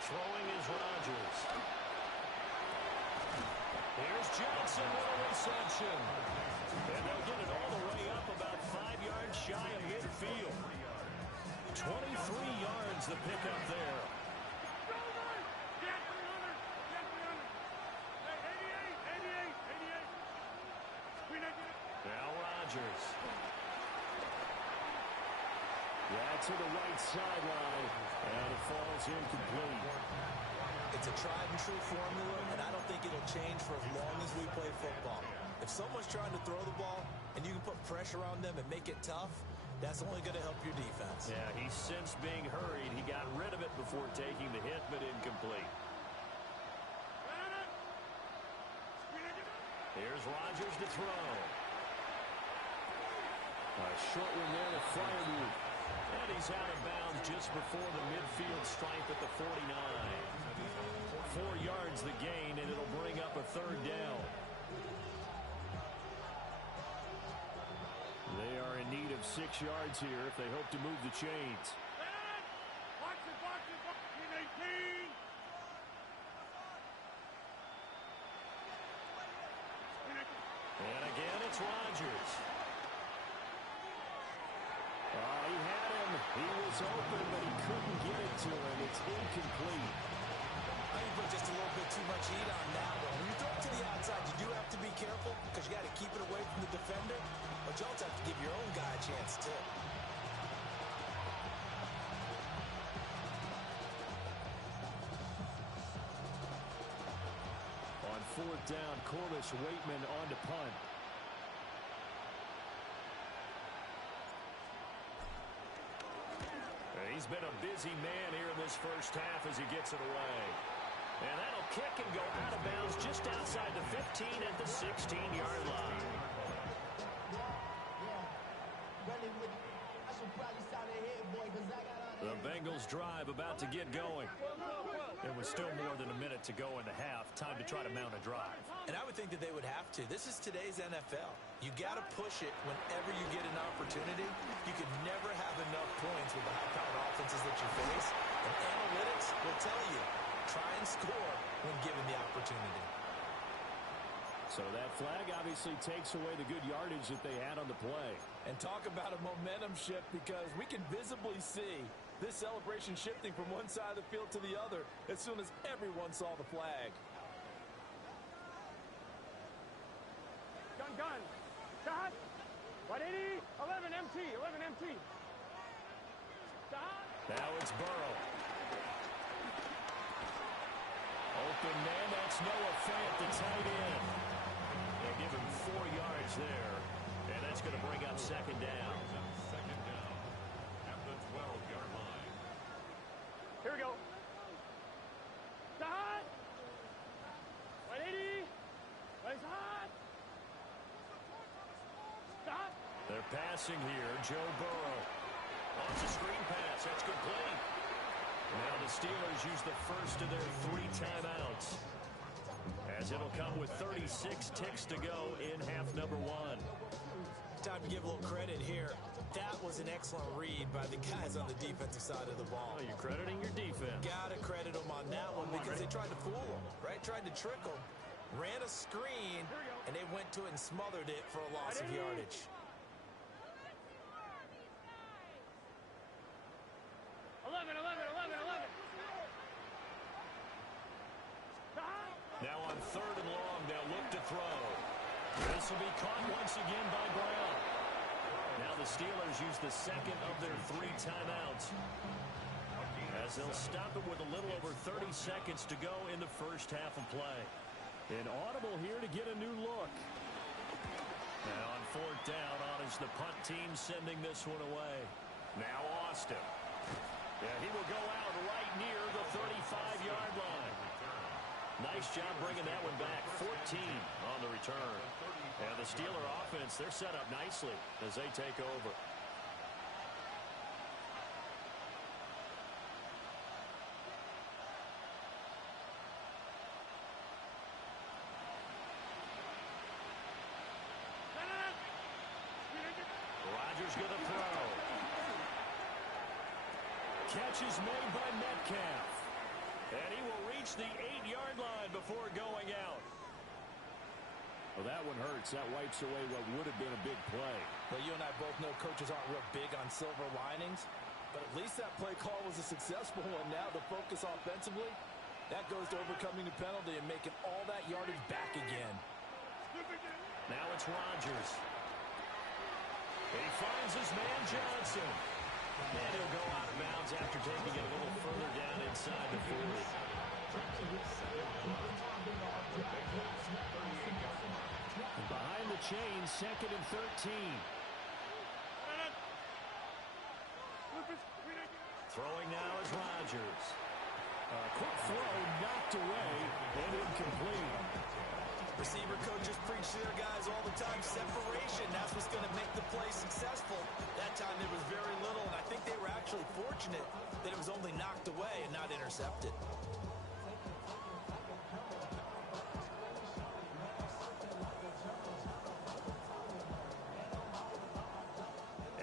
Throwing is Rodgers. Here's Johnson with a reception. And they'll get it all the way up about 5 yards shy of midfield. 23 yards the pickup there. Now Rodgers. Yeah, to the right sideline, and it falls incomplete. It's a tried and true formula, and I don't think it'll change for as long as we play football. If someone's trying to throw the ball and you can put pressure on them and make it tough, that's only going to help your defense. Yeah, he sensed being hurried. He got rid of it before taking the hit, but incomplete. Here's Rodgers to throw. A short one there to Freiermuth. And he's out of bounds just before the midfield stripe at the 49. 4 yards the gain, and it'll bring up a third down. They are in need of 6 yards here if they hope to move the chains. And again, it's Rodgers. He had him. He was open, but he couldn't get it to him. It's incomplete. I think you put just a little bit too much heat on that one. When you throw it to the outside, you do have to be careful because you got to keep it away from the defender, but you also have to give your own guy a chance, too. On fourth down, Corliss Waitman on to punt. He's been a busy man here in this first half as he gets it away. And that'll kick and go out of bounds just outside the 15 at the 16-yard line. The Bengals drive about to get going. There was still more than a minute to go in the half. Time to try to mount a drive. And I would think that they would have to. This is today's NFL. You got to push it whenever you get an opportunity. You can never have enough points with the high-powered offenses that you face. And analytics will tell you, try and score when given the opportunity. So that flag obviously takes away the good yardage that they had on the play. And talk about a momentum shift, because we can visibly see this celebration shifting from one side of the field to the other as soon as everyone saw the flag. Gun. Shot. 180. 11 MT. 11 MT. Shot. Now it's Burrow. Open man, that's Noah Fant, the tight end. They'll give him 4 yards there, and that's going to bring up second down. Second down at the 12-yard line. Here we go. Shot. 180. Place hot. Stop. They're passing here. Joe Burrow. Wants a screen pass. That's complete. Now the Steelers use the first of their 3 timeouts, as it'll come with 36 ticks to go in half number 1. Time to give a little credit here. That was an excellent read by the guys on the defensive side of the ball. Oh, you're crediting your defense. Got to credit them on that one because they tried to fool them, right? Tried to trick them. Ran a screen, and they went to it and smothered it for a loss of yardage. Now on third and long, they'll look to throw. This will be caught once again by Brown. Now the Steelers use the second of their 3 timeouts, as they'll stop it with a little over 30 seconds to go in the first half of play. An audible here to get a new look. Now on fourth down, on is the punt team sending this one away. Now Austin. Yeah, he will go out right near the 35-yard line. Nice job bringing that one back. 14 on the return. And the Steeler offense, they're set up nicely as they take over. Rodgers gonna throw. Catch is made by Metcalf. And he will reach the 8-yard line before going out. Well, that one hurts. That wipes away what would have been a big play. Well, you and I both know coaches aren't real big on silver linings, but at least that play call was a successful one. Now the focus offensively, that goes to overcoming the penalty and making all that yardage back again. Now it's Rodgers. He finds his man Johnson. And he'll go out of bounds after taking it a little further down inside the 40. Behind the chain, 2nd and 13. Throwing now is Rodgers. A quick throw knocked away and incomplete. Receiver coaches preach to their guys all the time. Separation, that's what's going to make the play successful. That time there was very little, and I think they were actually fortunate that it was only knocked away and not intercepted.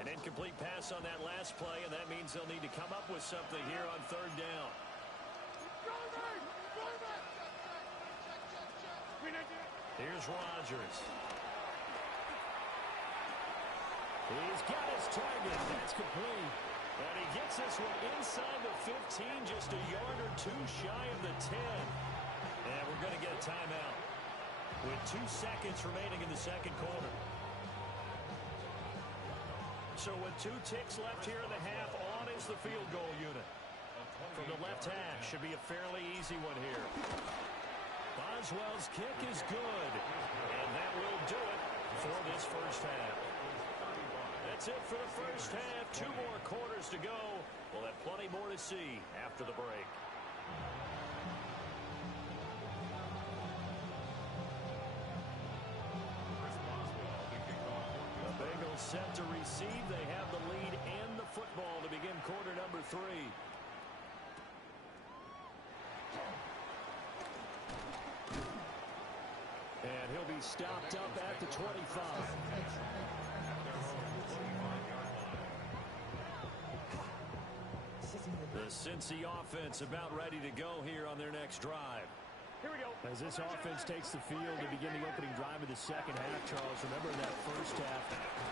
An incomplete pass on that last play, and that means they'll need to come up with something here on 3rd down. Here's Rodgers. He's got his target. That's complete. And he gets this one inside the 15, just a yard or two shy of the 10. And we're going to get a timeout with 2 seconds remaining in the 2nd quarter. So with 2 ticks left here in the half, on is the field goal unit. From the left half, should be a fairly easy one here. Boswell's kick is good, and that will do it for this first half. That's it for the first half. 2 more quarters to go. We'll have plenty more to see after the break. The Bengals set to receive. They have the lead and the football to begin quarter number 3. And he'll be stopped up at the 25. The Cincy offense about ready to go here on their next drive. Here we go. As this offense takes the field to begin the opening drive of the second half, Charles, remember that first half,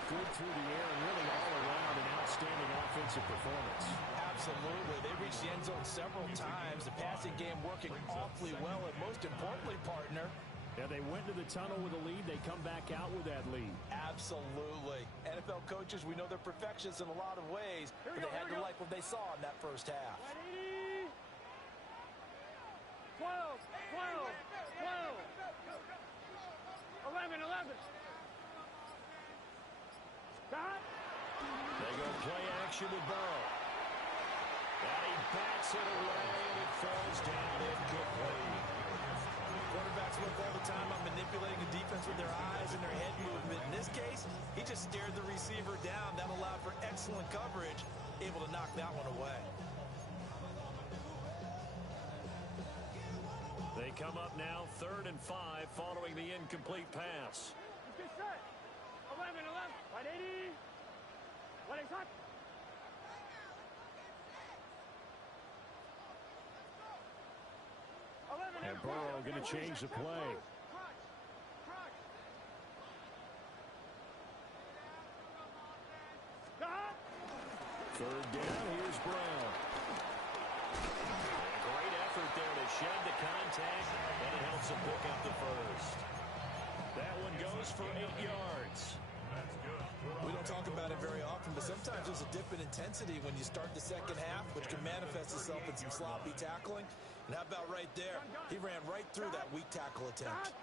good through the air and really all around an outstanding offensive performance. Absolutely. They reached the end zone several times. The passing game working awfully well, and most importantly, partner, yeah, they went to the tunnel with a lead. They come back out with that lead. absolutely. NFL coaches, we know they're perfectionists in a lot of ways, but they had to like what they saw in that first half. 12, 12, 12, 11, 11. Stop. They go play action with Burrow. And he bats it away, and it falls down incomplete. Quarterbacks work all the time on manipulating the defense with their eyes and their head movement. In this case, he just stared the receiver down. That allowed for excellent coverage, able to knock that one away. They come up now 3rd and 5 following the incomplete pass. Get set. 11, 11. 180. What is hot? And Burrow going to change the play. Third down, here's Brown. A great effort there to shed the contact, and it helps him pick up the first. That one goes for 8 yards. We don't talk about it very often, but sometimes there's a dip in intensity when you start the second half, which can manifest itself in some sloppy tackling. And how about right there? He ran right through that weak tackle attempt.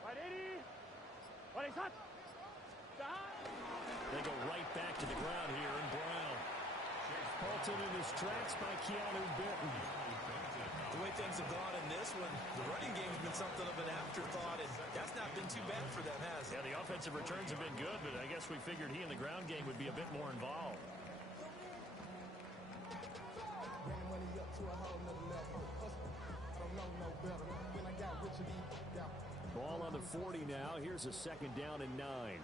180. What is hot? They go right back to the ground here in Brown. Halted in his tracks by Keanu Benton. The way things have gone in this one, the running game's been something of an afterthought, and that's not been too bad for them, has it? Yeah, the offensive returns have been good, but I guess we figured he in the ground game would be a bit more involved. Ball on the 40 now. Here's a 2nd down and 9.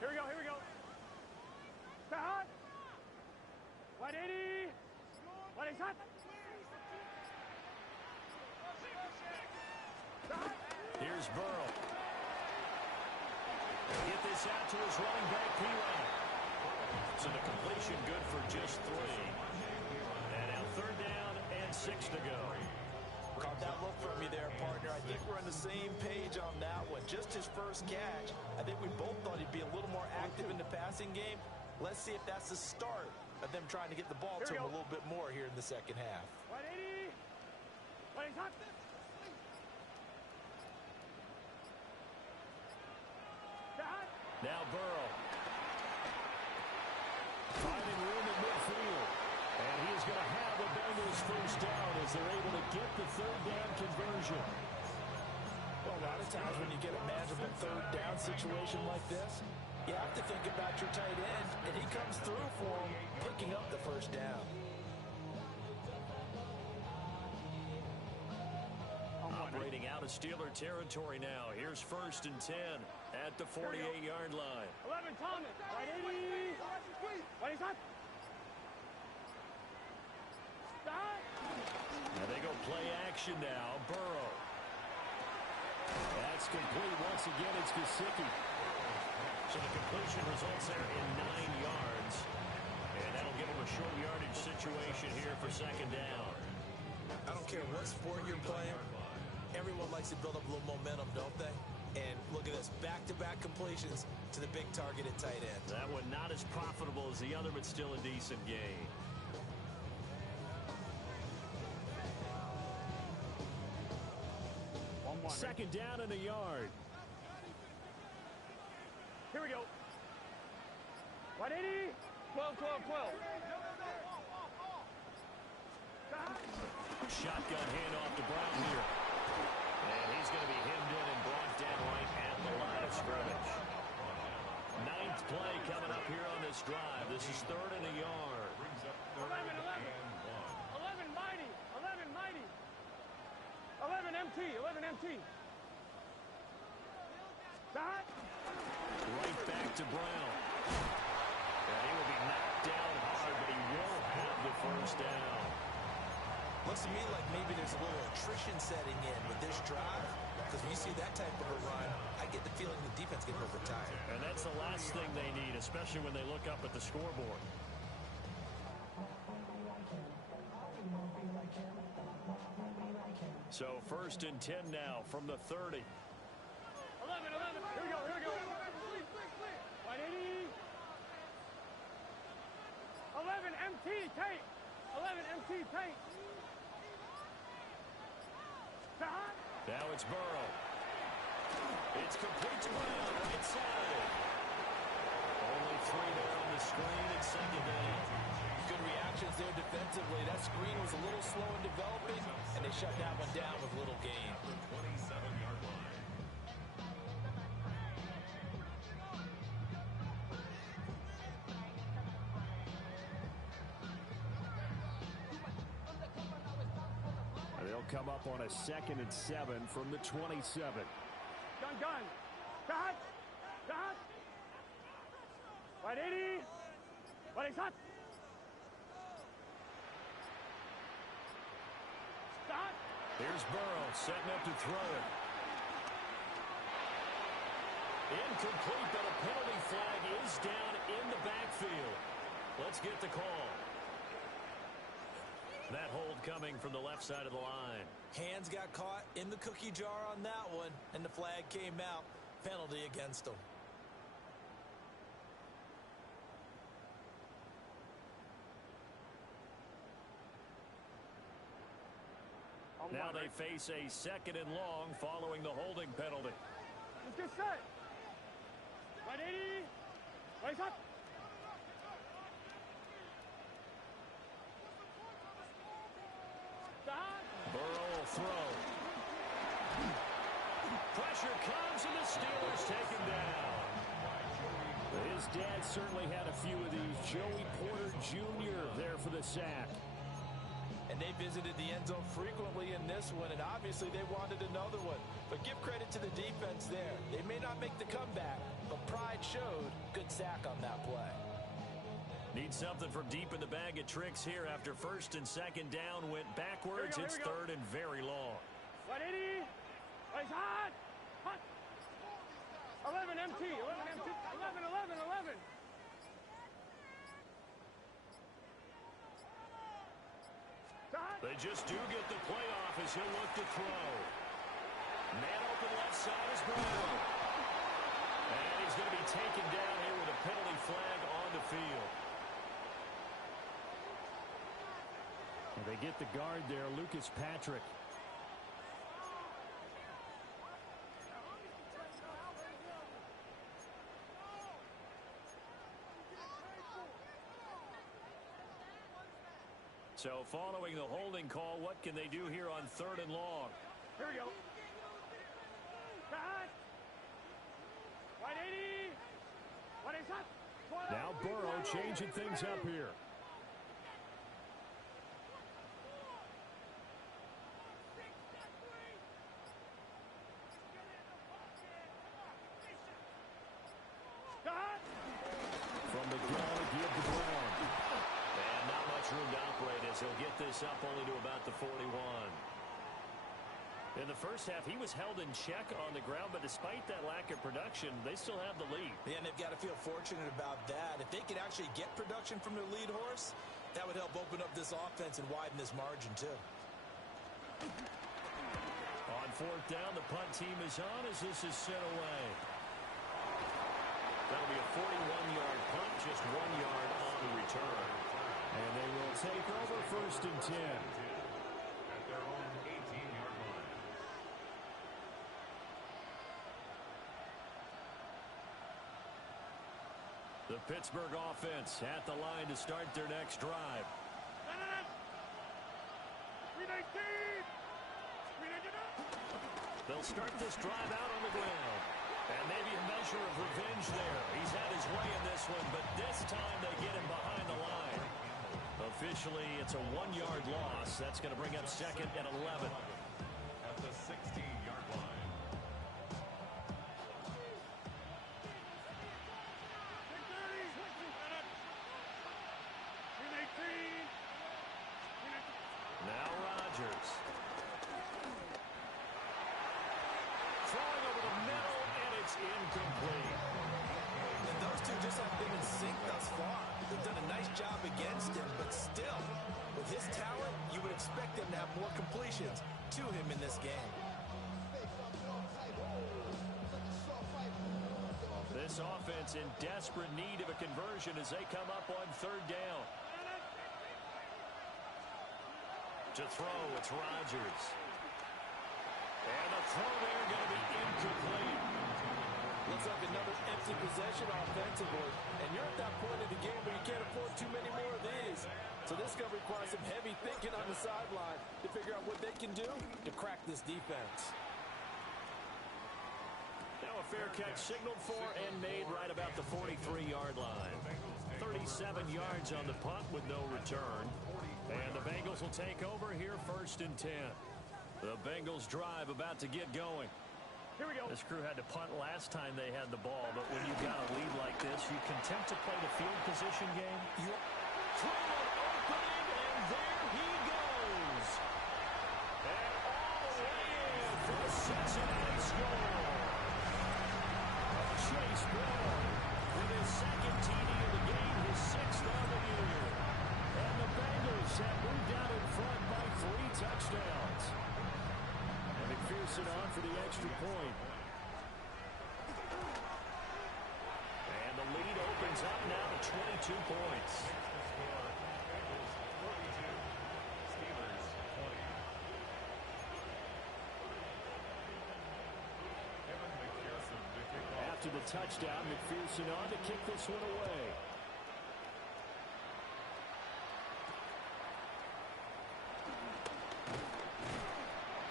Here we go, here we go. Stay hot. 180. What is hot? Here's Burrow. Get this out to his running back, P-Line. So the completion good for just 3. And now 3rd down and 6 to go. Caught that look from you there, partner. I think we're on the same page on that one. Just his first catch. I think we both thought he'd be a little more active in the passing game. Let's see if that's the start of them trying to get the ball to him a little bit more here in the second half. 180. Wait, hot. Now Burrow. Finding room in midfield. And he is going to have the Bengals first down as they're able to get the 3rd down conversion. Well, a lot of times when you get a manageable 3rd down situation like this, you have to think about your tight end, and he comes through for him, picking up the first down. Operating out of Steeler territory now. Here's 1st and 10 at the 48-yard line. 11, Thomas. 180. What is that? Stop. Now they go play action now. Burrow. That's complete. Once again, it's Gesicki. So the completion results there in 9 yards. And that'll give him a short yardage situation here for 2nd down. I don't care what sport you're playing. Everyone likes to build up a little momentum, don't they? And look at this, back-to-back completions to the big target at tight end. That one not as profitable as the other, but still a decent gain. Second down and a yard. Here we go. 180. 12, 12, 12. Shotgun handoff to Brown here. And he's going to be hemmed in and brought down right at the line of scrimmage. 9th play coming up here on this drive. This is 3rd and a yard. 11, 11. 11 mighty. 11 mighty. 11 MT. 11 MT. Stop. Right back to Brown. And he will be knocked down hard, but he will have the first down. Looks to me like maybe there's a little attrition setting in with this drive, because when you see that type of a run, I get the feeling the defense gets overtired. And that's the last thing they need, especially when they look up at the scoreboard. So 1st and 10 now from the 30. 11, 11. Here we go, here we go. 180. 11 MT tape. 11 MT tape. Stop. Now it's Burrow. It's complete to Brown, right side. Only 3 there on the screen at 2nd down. Good reactions there defensively. That screen was a little slow in developing, and they shut that one down with little gain. 27-yard line. They'll come up on a 2nd and 7 from the 27. Gun. Stop. Stop. 180. What is that? Stop. Here's Burrow setting up to throw it. Incomplete, but a penalty flag is down in the backfield. Let's get the call. That hold coming from the left side of the line. Hands got caught in the cookie jar on that one, and the flag came out. Penalty against them. Now they face a 2nd and long following the holding penalty. Let's get set. 180. What is that? Burrow will throw. Pressure comes, and the Steelers take him down. His dad certainly had a few of these. Joey Porter Jr. there for the sack. And they visited the end zone frequently in this one, and obviously they wanted another one. But give credit to the defense there. They may not make the comeback, but pride showed. Good sack on that play. Need something from deep in the bag of tricks here after 1st and 2nd down went backwards. It's 3rd and very long. 180. It's hot. Hot. 11 MT. 11 MT. 11, 11, 11. They just do get the play off as he'll look to throw. Man open left side is Brown. And he's going to be taken down here with a penalty flag on the field. And they get the guard there, Lucas Patrick. So following the holding call, what can they do here on 3rd and long? Here we go. Cut. Right 80. What is that? Now Burrow changing things up here. From the gun, give to Brown. And not much room to operate as he'll get this up only to about the 41. In the first half, he was held in check on the ground, but despite that lack of production, they still have the lead. Yeah, and they've got to feel fortunate about that. If they could actually get production from their lead horse, that would help open up this offense and widen this margin, too. On 4th down, the punt team is on as this is sent away. That'll be a 41-yard punt, just 1 yard on the return. And they will take over 1st and 10. At their own 18-yard line. The Pittsburgh offense at the line to start their next drive. They'll start this drive out on the ground. And maybe a measure of revenge there. He's had his way in this one, but this time they get him behind the line. Officially, it's a 1-yard loss. That's going to bring up 2nd and 11. At the 16-yard line. Now Rodgers. Throwing over the middle, and it's incomplete. And those two just have been in sync thus far. They've done a nice job against him, but still, with his talent, you would expect them to have more completions to him in this game. This offense in desperate need of a conversion as they come up on 3rd down. To throw, it's Rodgers. And the throw there going to be incomplete. Looks like another empty possession offensively. And you're at that point in the game where you can't afford too many more of these. So this is going to require some heavy thinking on the sideline to figure out what they can do to crack this defense. Now a fair catch signaled for and made right about the 43-yard line. 37 yards on the punt with no return. And the Bengals will take over here 1st and 10. The Bengals drive about to get going. Here we go. This crew had to punt last time they had the ball, but when you've got a lead like this, you content to play the field position game? Throw it open, and there he goes. And all the way in for the Cincinnati score. Chase Brown with his 2nd TD of the game, his 6th of the year. And the Bengals have moved out in front by 3 touchdowns. And McPherson on for the extra point. And the lead opens up now to 22 points. After the touchdown, McPherson on to kick this one away.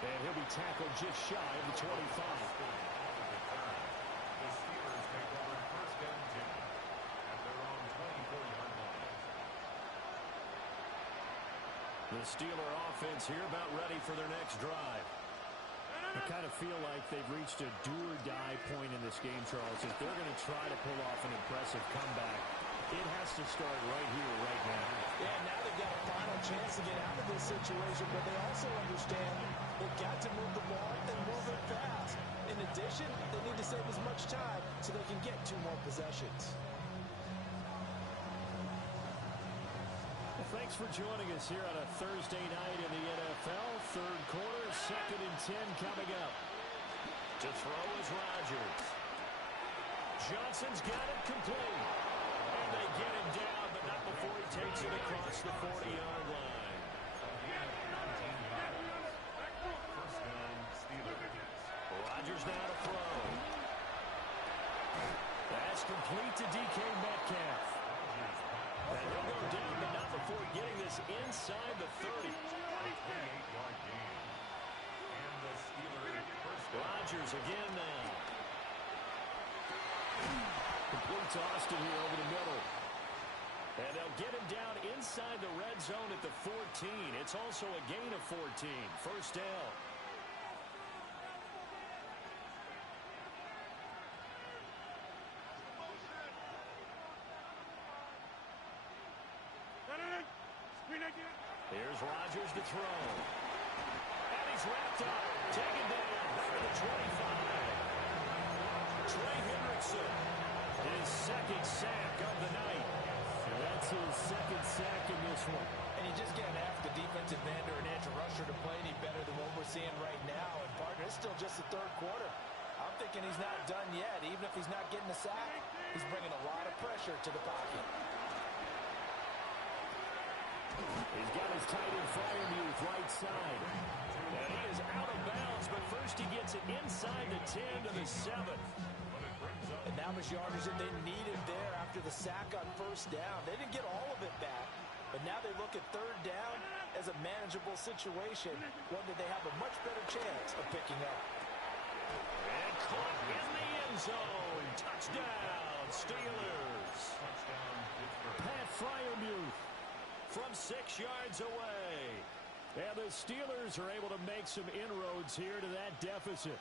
And he'll be tackled just shy of the 25. The Steelers take over 1st and 10 at their own 24-yard line. The Steeler offense here about ready for their next drive. I kind of feel like they've reached a do-or-die point in this game, Charles. If they're going to try to pull off an impressive comeback, it has to start right here, right now. Yeah, now they've got a final chance to get out of this situation, but they also understand they've got to move the ball and move it fast. In addition, they need to save as much time so they can get 2 more possessions. Well, thanks for joining us here on a Thursday night in the NFL. Third quarter, 2nd and 10 coming up. To throw is Rodgers. Johnson's got it complete. And they get him down, but not before he takes it across the 40-yard line. Rodgers now to throw. That's complete to DK Metcalf. And he'll go down, but not before getting this inside the 30. Rodgers again now. Complete to Austin here over the middle. And they'll get him down inside the red zone at the 14. It's also a gain of 14. First down. Here's Rodgers to throw. And he's wrapped up. Taken down. Back to the 25. Trey Hendrickson. His 2nd sack of the night. And that's his 2nd sack in this one. And you just can't ask the defensive end or an edge rusher to play any better than what we're seeing right now. And partner, it's still just the 3rd quarter. I'm thinking he's not done yet. Even if he's not getting a sack, he's bringing a lot of pressure to the pocket. He's got his tight end Freiermuth right side. And he is out of bounds, but first he gets it inside the 10 to the 7. And that was yardage that they needed there after the sack on 1st down. They didn't get all of it back, but now they look at 3rd down as a manageable situation, one that they have a much better chance of picking up. And caught in the end zone. Touchdown, Steelers. Pat Freiermuth from 6 yards away. And the Steelers are able to make some inroads here to that deficit.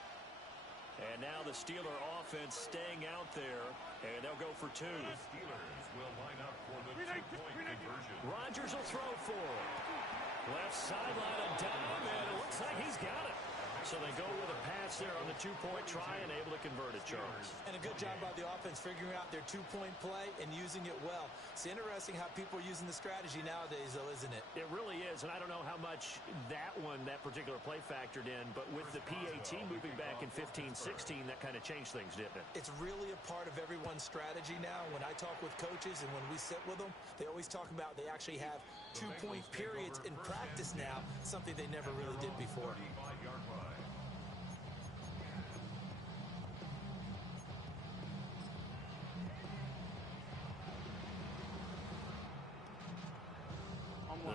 And now the Steeler offense staying out there, and they'll go for 2. The Steelers will line up for the 2-point conversion. Rodgers will throw for it. Left sideline, a dime, and it looks like he's got it. So they go with a pass there on the 2-point try and able to convert it, Charles. And a good job by the offense figuring out their 2-point play and using it well. It's interesting how people are using the strategy nowadays, though, isn't it? It really is, and I don't know how much that particular play factored in, but with the PAT moving back in 15-16, that kind of changed things, didn't it? It's really a part of everyone's strategy now. When I talk with coaches and when we sit with them, they always talk about they actually have 2-point periods in practice now, something they never really did before.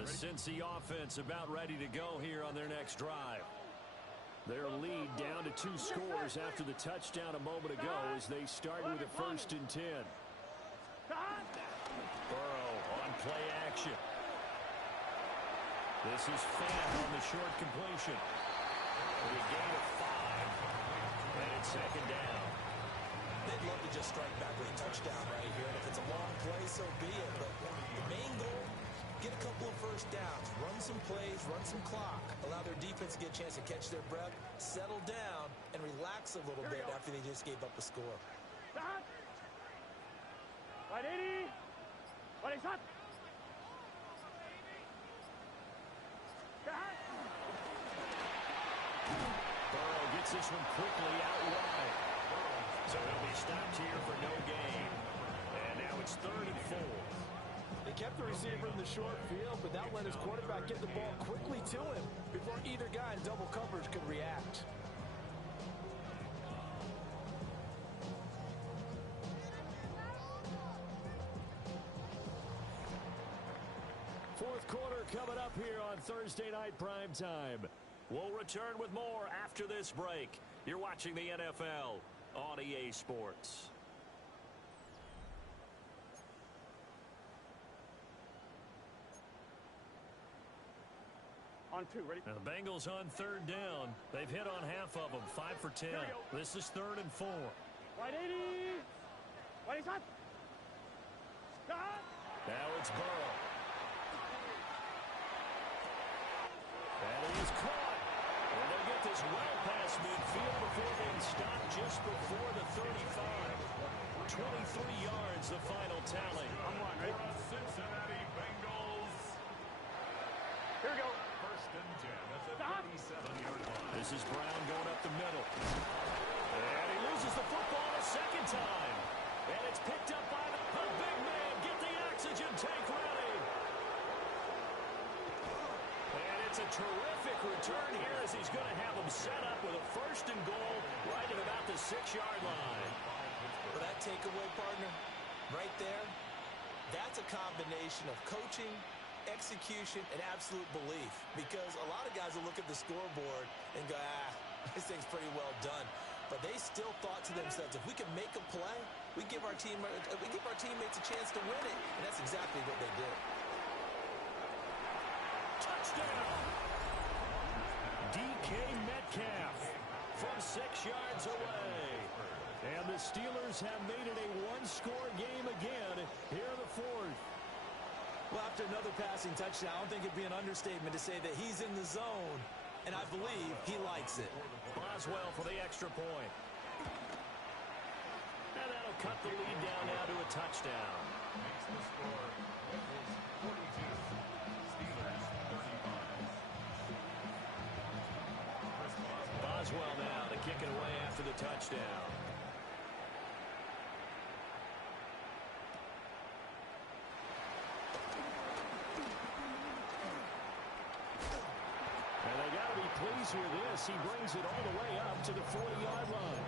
The Cincy offense about ready to go here on their next drive. Their lead down to 2 scores after the touchdown a moment ago as they start with a 1st and 10. Burrow on play action. This is Fant on the short completion. With a gain of 5. And it's 2nd down. They'd love to just strike back with a touchdown right here. And if it's a long play, so be it. But the main goal, get a couple of 1st downs, run some plays, run some clock, allow their defense to get a chance to catch their breath, settle down, and relax a little bit after they just gave up a score. Right, 80. Right, shot. Burrow gets this one quickly out wide. So he'll be stopped here for no gain. And now it's 3rd and 4. They kept the receiver in the short field, but that let his quarterback get the ball quickly to him before either guy in double coverage could react. Fourth quarter coming up here on Thursday Night Primetime. We'll return with more after this break. You're watching the NFL on EA Sports. On 2, ready? Now the Bengals on 3rd down. They've hit on half of them, 5 for 10. This is 3rd and 4. Right, 80. Right, shot. Now it's Burrow. is well past midfield before being stopped just before the 35. 23 yards, the final tally. For the Cincinnati Bengals. Here we go. First and 10 at the 37-yard line. This is Brown going up the middle. And he loses the football a second time. And it's picked up by the big man. Get the oxygen tank ready. And it's a terrific return here as he's going to have them set up with a first and goal right at about the 6-yard line. For that takeaway, partner, right there, that's a combination of coaching, execution, and absolute belief. Because a lot of guys will look at the scoreboard and go, this thing's pretty well done. But they still thought to themselves, if we can make a play, we give our teammates a chance to win it. And that's exactly what they did. Touchdown! DK Metcalf from 6 yards away. And the Steelers have made it a one-score game again here in the fourth. Well, after another passing touchdown, I don't think it'd be an understatement to say that he's in the zone, and I believe he likes it. Boswell for the extra point. And that'll cut the lead down now to a touchdown. Makes the score. Bengals 42. Steelers 35. Boswell now to kick it away after the touchdown. And they got to be pleased with this. He brings it all the way up to the 40-yard line.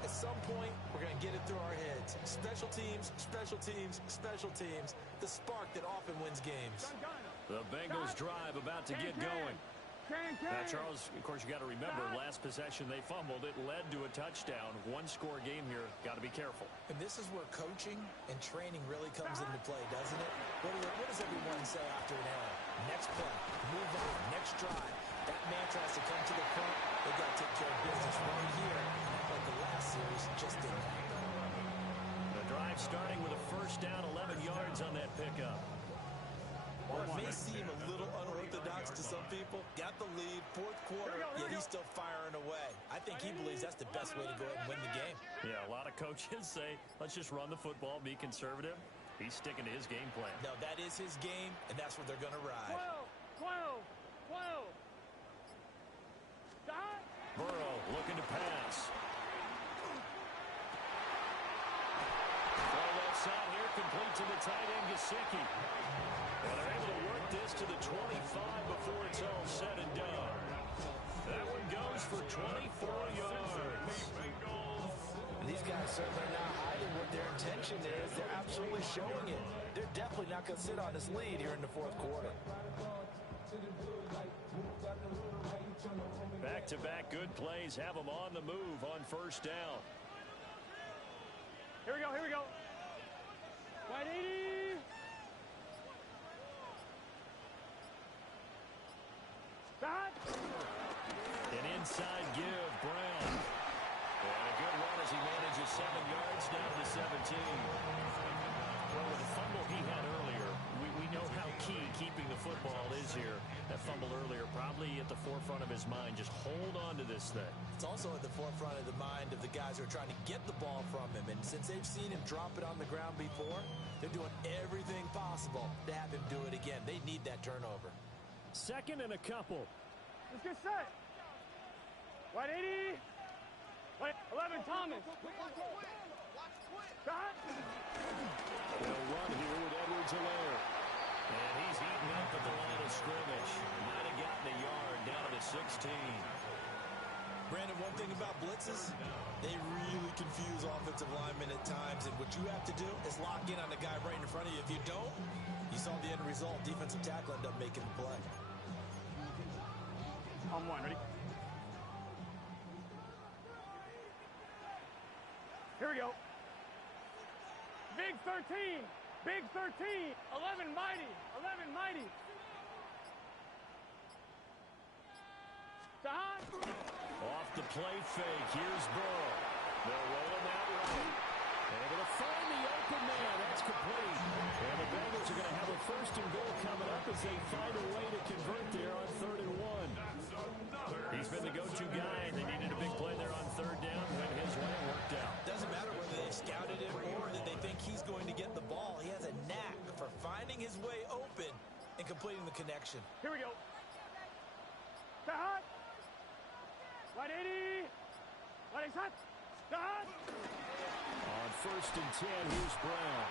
At some point, we're going to get it through our heads. Special teams, special teams, special teams. The spark that often wins games. The Bengals drive about to get going. Now, Charles, of course, you got to remember, last possession they fumbled. It led to a touchdown. One-score game here. Got to be careful. And this is where coaching and training really comes into play, doesn't it? What does everyone say after an error? Next play, move on, next drive. That mantra has to come to the front. They've got to take care of business right here. Like the last series just didn't happen. The drive starting with a first down, 11 yards on that pickup. Well, it may seem a little unorthodox to some people. Got the lead, fourth quarter, yet he's still firing away. I think he believes that's the best way to go ahead and win the game. Yeah, a lot of coaches say, let's just run the football, be conservative. He's sticking to his game plan. No, that is his game, and that's where they're going to ride. 12. Stop. Burrow looking to pass. Throw left side here, complete to the tight end, Gesicki. And they're able to work this to the 25 before it's all said and done. That one goes for 24 yards. And these guys certainly are not hiding what their intention is. They're absolutely showing it. They're definitely not going to sit on this lead here in the fourth quarter. Back-to-back good plays have them on the move on first down. Here we go. White 80. Stop. An inside give, Brown. And a good run as he manages 7 yards down to the 17. Well, with the fumble he had earlier, we know how key keeping the football is here. That fumble earlier probably at the forefront of his mind. Just hold on to this thing. It's also at the forefront of the mind of the guys who are trying to get the ball from him. And since they've seen him drop it on the ground before, they're doing everything possible to have him do it again. They need that turnover. Second and a couple. Let's get set. White 80. White 11, Thomas. Stop. They'll run here with Edwards-Helaire. And he's eaten up at the line of scrimmage. Might have gotten a yard down to 16. Brandon, one thing about blitzes, they really confuse offensive linemen at times. And what you have to do is lock in on the guy right in front of you. If you don't, you saw the end result. Defensive tackle ended up making the play. On one, ready? Here we go. Big 13. Big 13. 11 mighty. 11 mighty. Stop. Off the play fake. Here's Burrow. They'll roll him out right. Able to find the open man. That's complete. And the Bengals are going to have a first and goal coming up as they find a way to convert there on 3rd and 1. He's been the completing the connection. Here we go. Start. Right 80. Right shot. Start. On 1st and 10, here's Brown.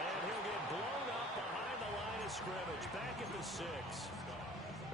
And he'll get blown up behind the line of scrimmage. Back at the 6.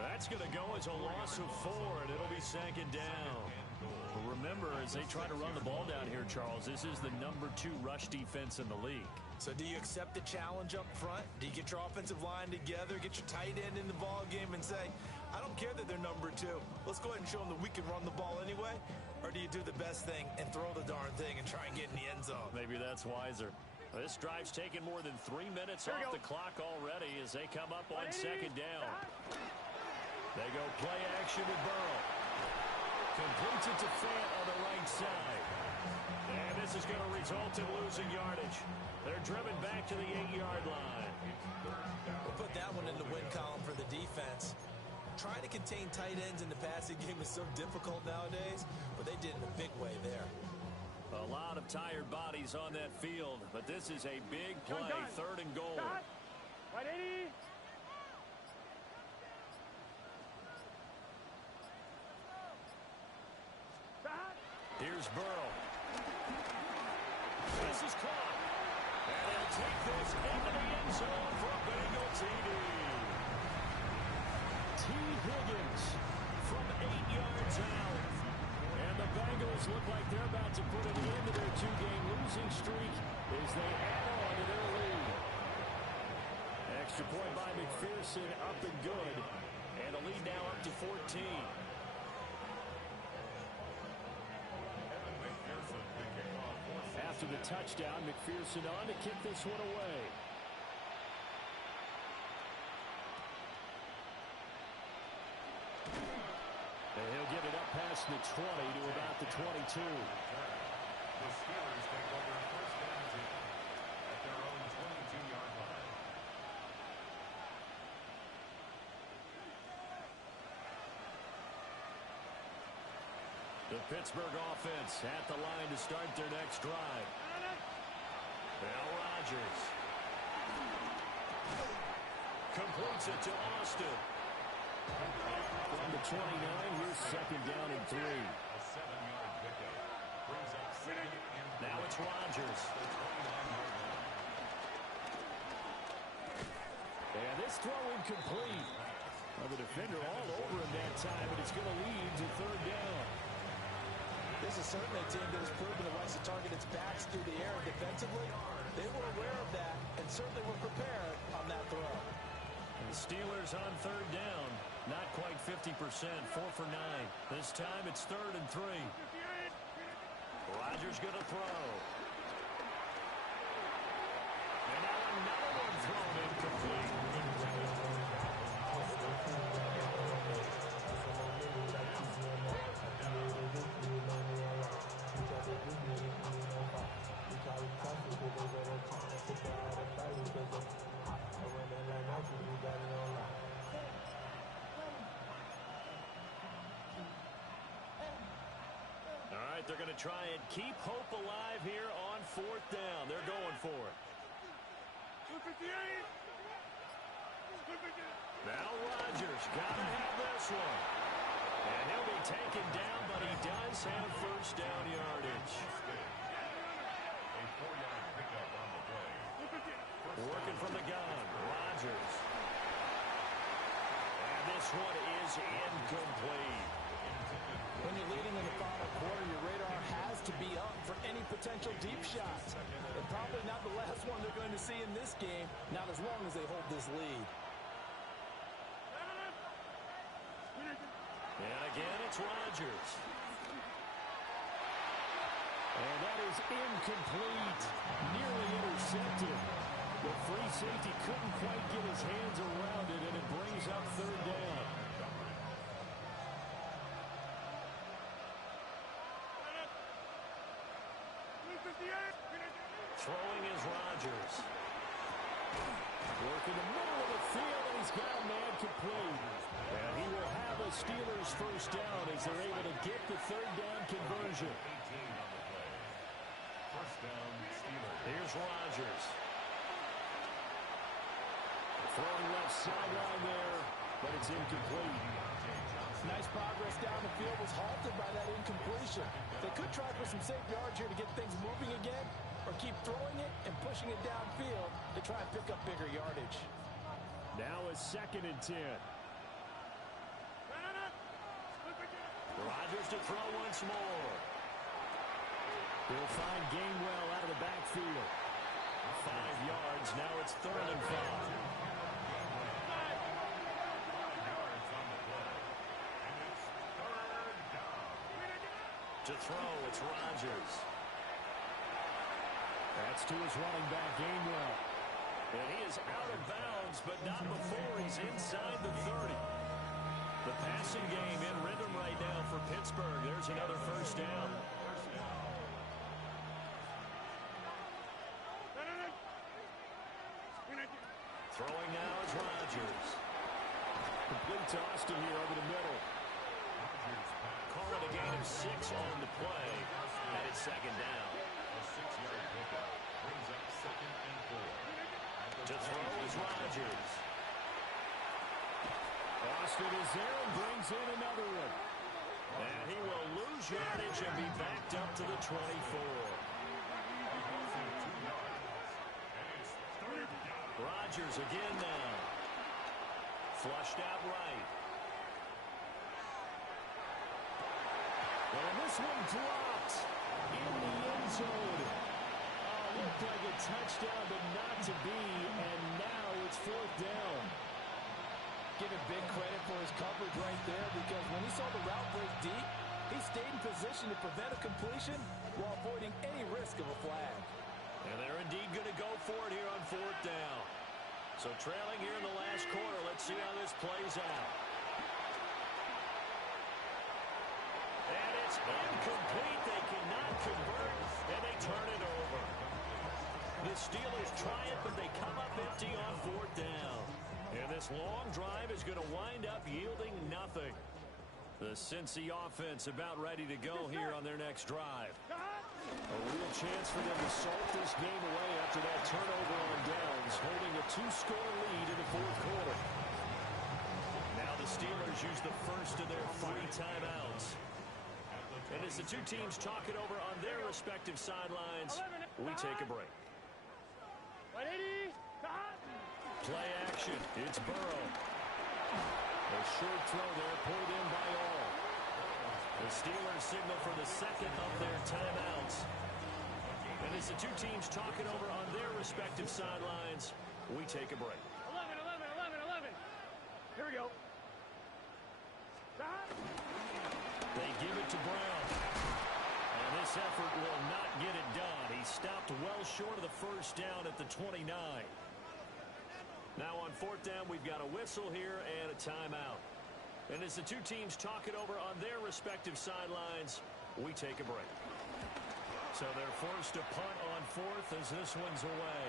That's going to go as a loss of 4, and it'll be 2nd down. But remember, as they try to run the ball down here, Charles, this is the number 2 rush defense in the league. So do you accept the challenge up front? Do you get your offensive line together, get your tight end in the ball game and say, I don't care that they're number 2. Let's go ahead and show them that we can run the ball anyway? Or do you do the best thing and throw the darn thing and try and get in the end zone? Maybe that's wiser. This drive's taken more than 3 minutes off the clock already as they come up on 2nd down. They go play action with Burrow. Completes it to Fant on the right side. And this is going to result in losing yardage. They're driven back to the 8-yard line. We'll put that one in the win column for the defense. Trying to contain tight ends in the passing game is so difficult nowadays, but they did in a big way there. A lot of tired bodies on that field, but this is a big play, 3rd and goal. Start. Right 80. Start. Here's Burrow. This is caught. And he'll take this into the end zone for a Bengal TD. T. Higgins from 8 yards out. And the Bengals look like they're about to put an end to their 2-game losing streak as they add on to their lead. Extra point by McPherson, up and good. And the lead now up to 14. After the touchdown, McPherson on to kick this one away. And he'll get it up past the 20 to about the 22. The Steelers take over 1st and 10 at their own 22-yard line. The Pittsburgh offense at the line to start their next drive. Now Rodgers completes it to Austin. From the 29, here's 2nd down and 3. A 7-yard pickup brings up 2nd and 3. Now it's Rodgers. And this throw incomplete. Well, the defender all over him that time, but it's going to lead to 3rd down. This is certainly a team that has proven it likes to target its backs through the air defensively. They were aware of that and certainly were prepared on that throw. And the Steelers on 3rd down. Not quite 50%, 4 for 9. This time it's 3rd and 3. Rodgers going to throw. And now another one thrown incomplete. They're going to try and keep hope alive here on 4th down. They're going for it. Now Rodgers got to have this one. And he'll be taken down, but he does have 1st down yardage. A 4-yard pickup on the play. Working from the gun, Rodgers. And this one is incomplete. When you're leading in the final quarter, your radar has to be up for any potential deep shots. And probably not the last one they're going to see in this game, not as long as they hold this lead. And again, it's Rodgers. And that is incomplete. Nearly intercepted. The free safety couldn't quite get his hands around it, and it brings up 3rd down. Throwing is Rodgers. Working the middle of the field, and he's got a man complete. And he will have a Steelers 1st down as they're able to get the 3rd down conversion. 18 on the play. 1st down, Steelers. Here's Rodgers. Throwing left sideline there, but it's incomplete. Nice progress down the field was halted by that incompletion. They could try for some safe yards here to get things moving again, or keep throwing it and pushing it downfield to try and pick up bigger yardage. Now a 2nd and 10. Rodgers to throw once more. He'll find Gainwell out of the backfield. 5 yards. Now it's 3rd and 5. To throw, it's Rodgers. That's to his running back, Gainwell. And he is out of bounds, but not before he's inside the 30. The passing game in rhythm right now for Pittsburgh. There's another 1st down. Throwing now is Rodgers. Complete to Austin here over the middle. Call it a gain of 6 on the play. And it's 2nd down. A 6-yard pickup brings up 2nd and 4. To throw is Rodgers. Austin is there and brings in another one. And he will lose yardage and be backed up to the 24. Rodgers again now. Flushed out right. And this one dropped in the end zone. Looked like a touchdown, but not to be. And now it's 4th down. Give him big credit for his coverage right there, because when he saw the route break deep, he stayed in position to prevent a completion while avoiding any risk of a flag. And they're indeed going to go for it here on 4th down. So trailing here in the last quarter. Let's see how this plays out. And it's incomplete. They cannot convert, and they turn it over. The Steelers try it, but they come up empty on 4th down. And this long drive is going to wind up yielding nothing. The Cincy offense about ready to go here on their next drive. A real chance for them to salt this game away after that turnover on downs, holding a 2-score lead in the 4th quarter. Now the Steelers use the first of their 3 timeouts. And as the two teams talk it over on their respective sidelines, we take a break. Play action. It's Burrow. A short throw there pulled in by all. The Steelers signal for the 2nd of their timeouts. And as the two teams talk it over on their respective sidelines, we take a break. 11. Here we go. They give it to Brown. And this effort will not get it done. He stopped well short of the 1st down at the 29. Now on 4th down, we've got a whistle here and a timeout. And as the two teams talk it over on their respective sidelines, we take a break. So they're forced to punt on 4th as this one's away.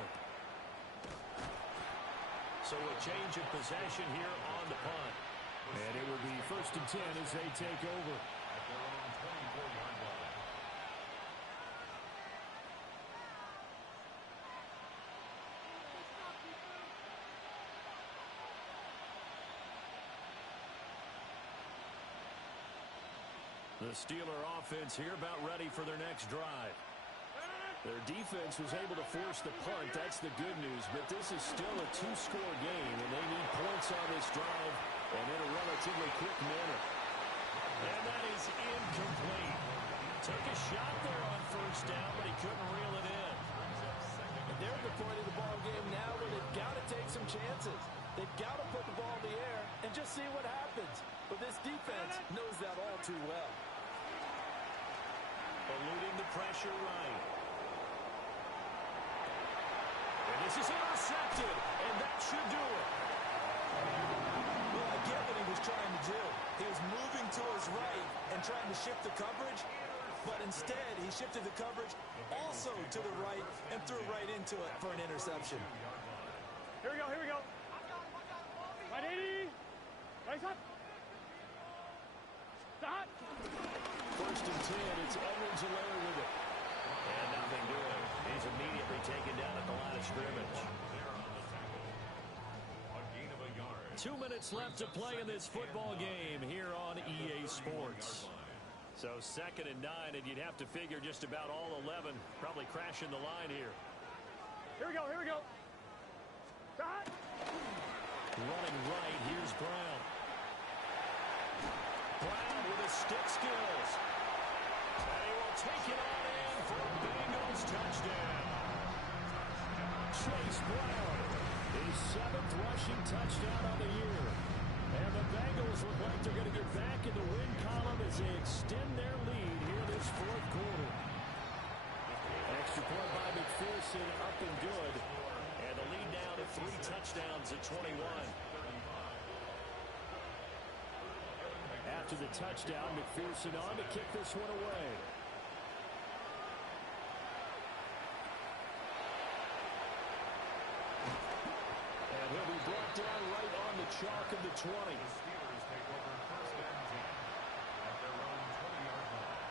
So a change of possession here on the punt. And it will be 1st and 10 as they take over. At their own 24-yard line. The Steeler offense here about ready for their next drive. Their defense was able to force the punt. That's the good news. But this is still a 2-score game, and they need points on this drive and in a relatively quick manner. And that is incomplete. Took a shot there on 1st down, but he couldn't reel it in. And they're at the point of the ball game now where they've got to take some chances. They've got to put the ball in the air and just see what happens. But this defense knows that all too well. Eluding the pressure right. And this is intercepted, and that should do it. Well, I get what he was trying to do. He was moving to his right and trying to shift the coverage, but instead he shifted the coverage also to the right and threw right into it for an interception. Here we go. Right 80. Right up. Stop. 1st and 10, it's Edwards-Helaire with it. And nothing doing. He's immediately taken down at the line of scrimmage. 2 minutes left to play in this football game here on EA Sports. So 2nd and 9, and you'd have to figure just about all 11 probably crashing the line here. Here we go, here we go. Shot. Running right, here's Brown. Brown with his stick skills. And he will take it on in for a Bengals touchdown. Chase Brown, his 7th rushing touchdown on the year. And the Bengals look like they're going to get back in the win column as they extend their lead here this 4th quarter. Extra point by McPherson, up and good. And the lead down to 3 touchdowns at 21. After the touchdown, McPherson on to kick this one away. And he'll be brought down right on the chalk of the 20. The Steelers take over 1st and 10 at their own 20-yard line.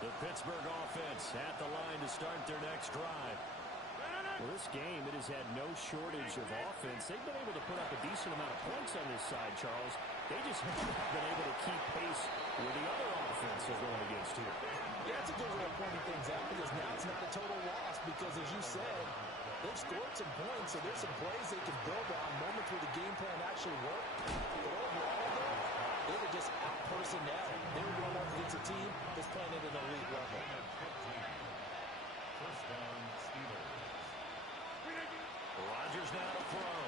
The Pittsburgh offense at the line to start their next drive. Well, this game, it has had no shortage of offense. They've been able to put up a decent amount of points on this side, Charles. They just haven't been able to keep pace with the other offense they're going against here. Yeah, it's a good way of pointing things out because now it's not a total loss because, as you said, they've scored some points, so there's some plays they can build on, moments where the game plan actually worked. But overall, though, they were just out-personnel. They were going up against a team that's playing at an elite level. 1st down, Steelers. Rodgers now to throw.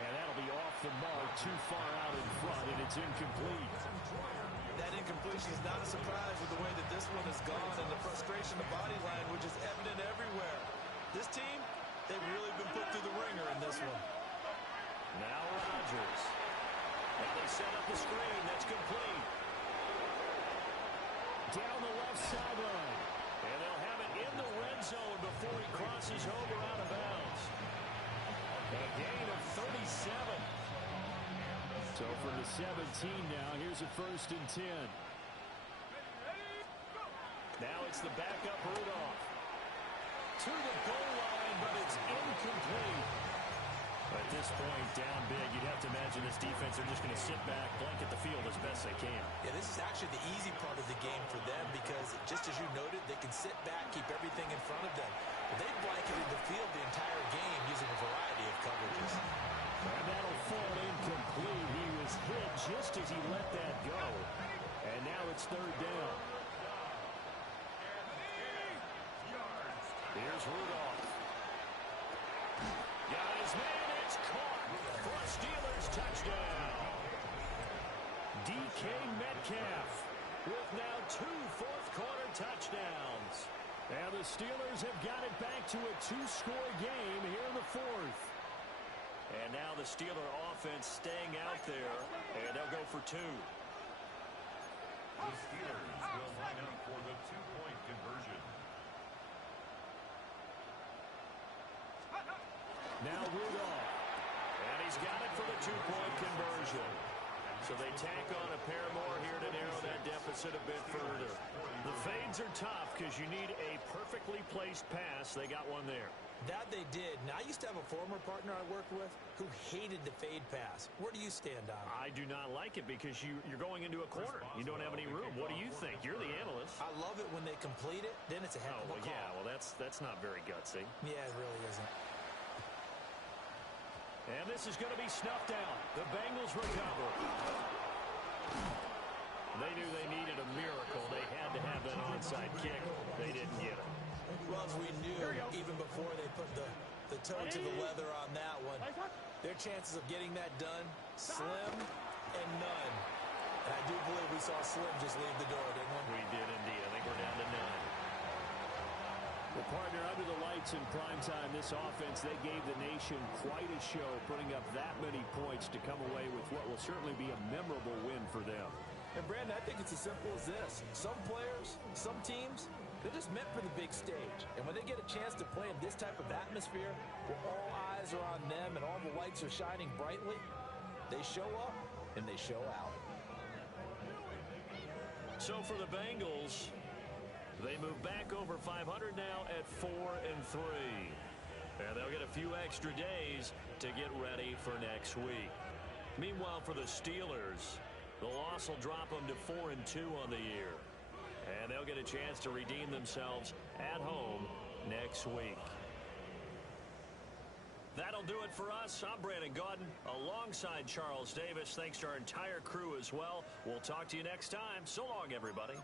And that'll be off the mark, too far out in front, and it's incomplete. That incompletion is not a surprise with the way that this one has gone, and the frustration, the body language is evident everywhere. This team, they've really been put through the ringer in this one. Now Rodgers. And they set up the screen. That's complete. Down the left sideline. And they'll have it in the red zone before he crosses over out of bounds. A gain of 37. So from the 17 now, here's a 1st and 10. Now it's the backup Rudolph. To the goal line, but it's incomplete. At this point, down big, you'd have to imagine this defense are just going to sit back, blanket the field as best they can. Yeah, this is actually the easy part of the game for them because, just as you noted, they can sit back, keep everything in front of them. But they've blanketed the field the entire game using a variety of coverages. And that'll fall incomplete. He was hit just as he let that go. And now it's 3rd down. Here's Rudolph. Got his man. It's caught for a Steelers touchdown. DK Metcalf with now 2 fourth-quarter touchdowns. And the Steelers have got it back to a 2-score game here in the 4th. And now the Steeler offense staying out there, and they'll go for 2. The Steelers will line up for the 2-point conversion. Now Rudolph. And he's got it for the 2-point conversion. So they tack on a pair more here to narrow that deficit a bit further. The fades are tough because you need a perfectly placed pass. They got one there. That they did. Now, I used to have a former partner I worked with who hated the fade pass. Where do you stand on it? I do not like it because you're going into a corner. You don't have any room. What do you think? You're the analyst. I love it when they complete it. Then it's a heck of a call. Yeah, well, that's not very gutsy. Yeah, it really isn't. And this is going to be snuffed out. The Bengals recover. They knew they needed a miracle. They had to have that onside kick. They didn't get it. Well, as we knew, even before they put the toe to the leather on that one, their chances of getting that done, slim and none. And I do believe we saw Slim just leave the door, didn't we? We did indeed. I think we're down to none. Well, partner, under the lights in primetime, this offense, they gave the nation quite a show, putting up that many points to come away with what will certainly be a memorable win for them. And, Brandon, I think it's as simple as this. Some players, some teams, they're just meant for the big stage. And when they get a chance to play in this type of atmosphere, where all eyes are on them and all the lights are shining brightly, they show up and they show out. So for the Bengals, they move back over 500 now at 4-3. And they'll get a few extra days to get ready for next week. Meanwhile, for the Steelers, the loss will drop them to 4-2 on the year. And they'll get a chance to redeem themselves at home next week. That'll do it for us. I'm Brandon Gaudin alongside Charles Davis. Thanks to our entire crew as well. We'll talk to you next time. So long, everybody.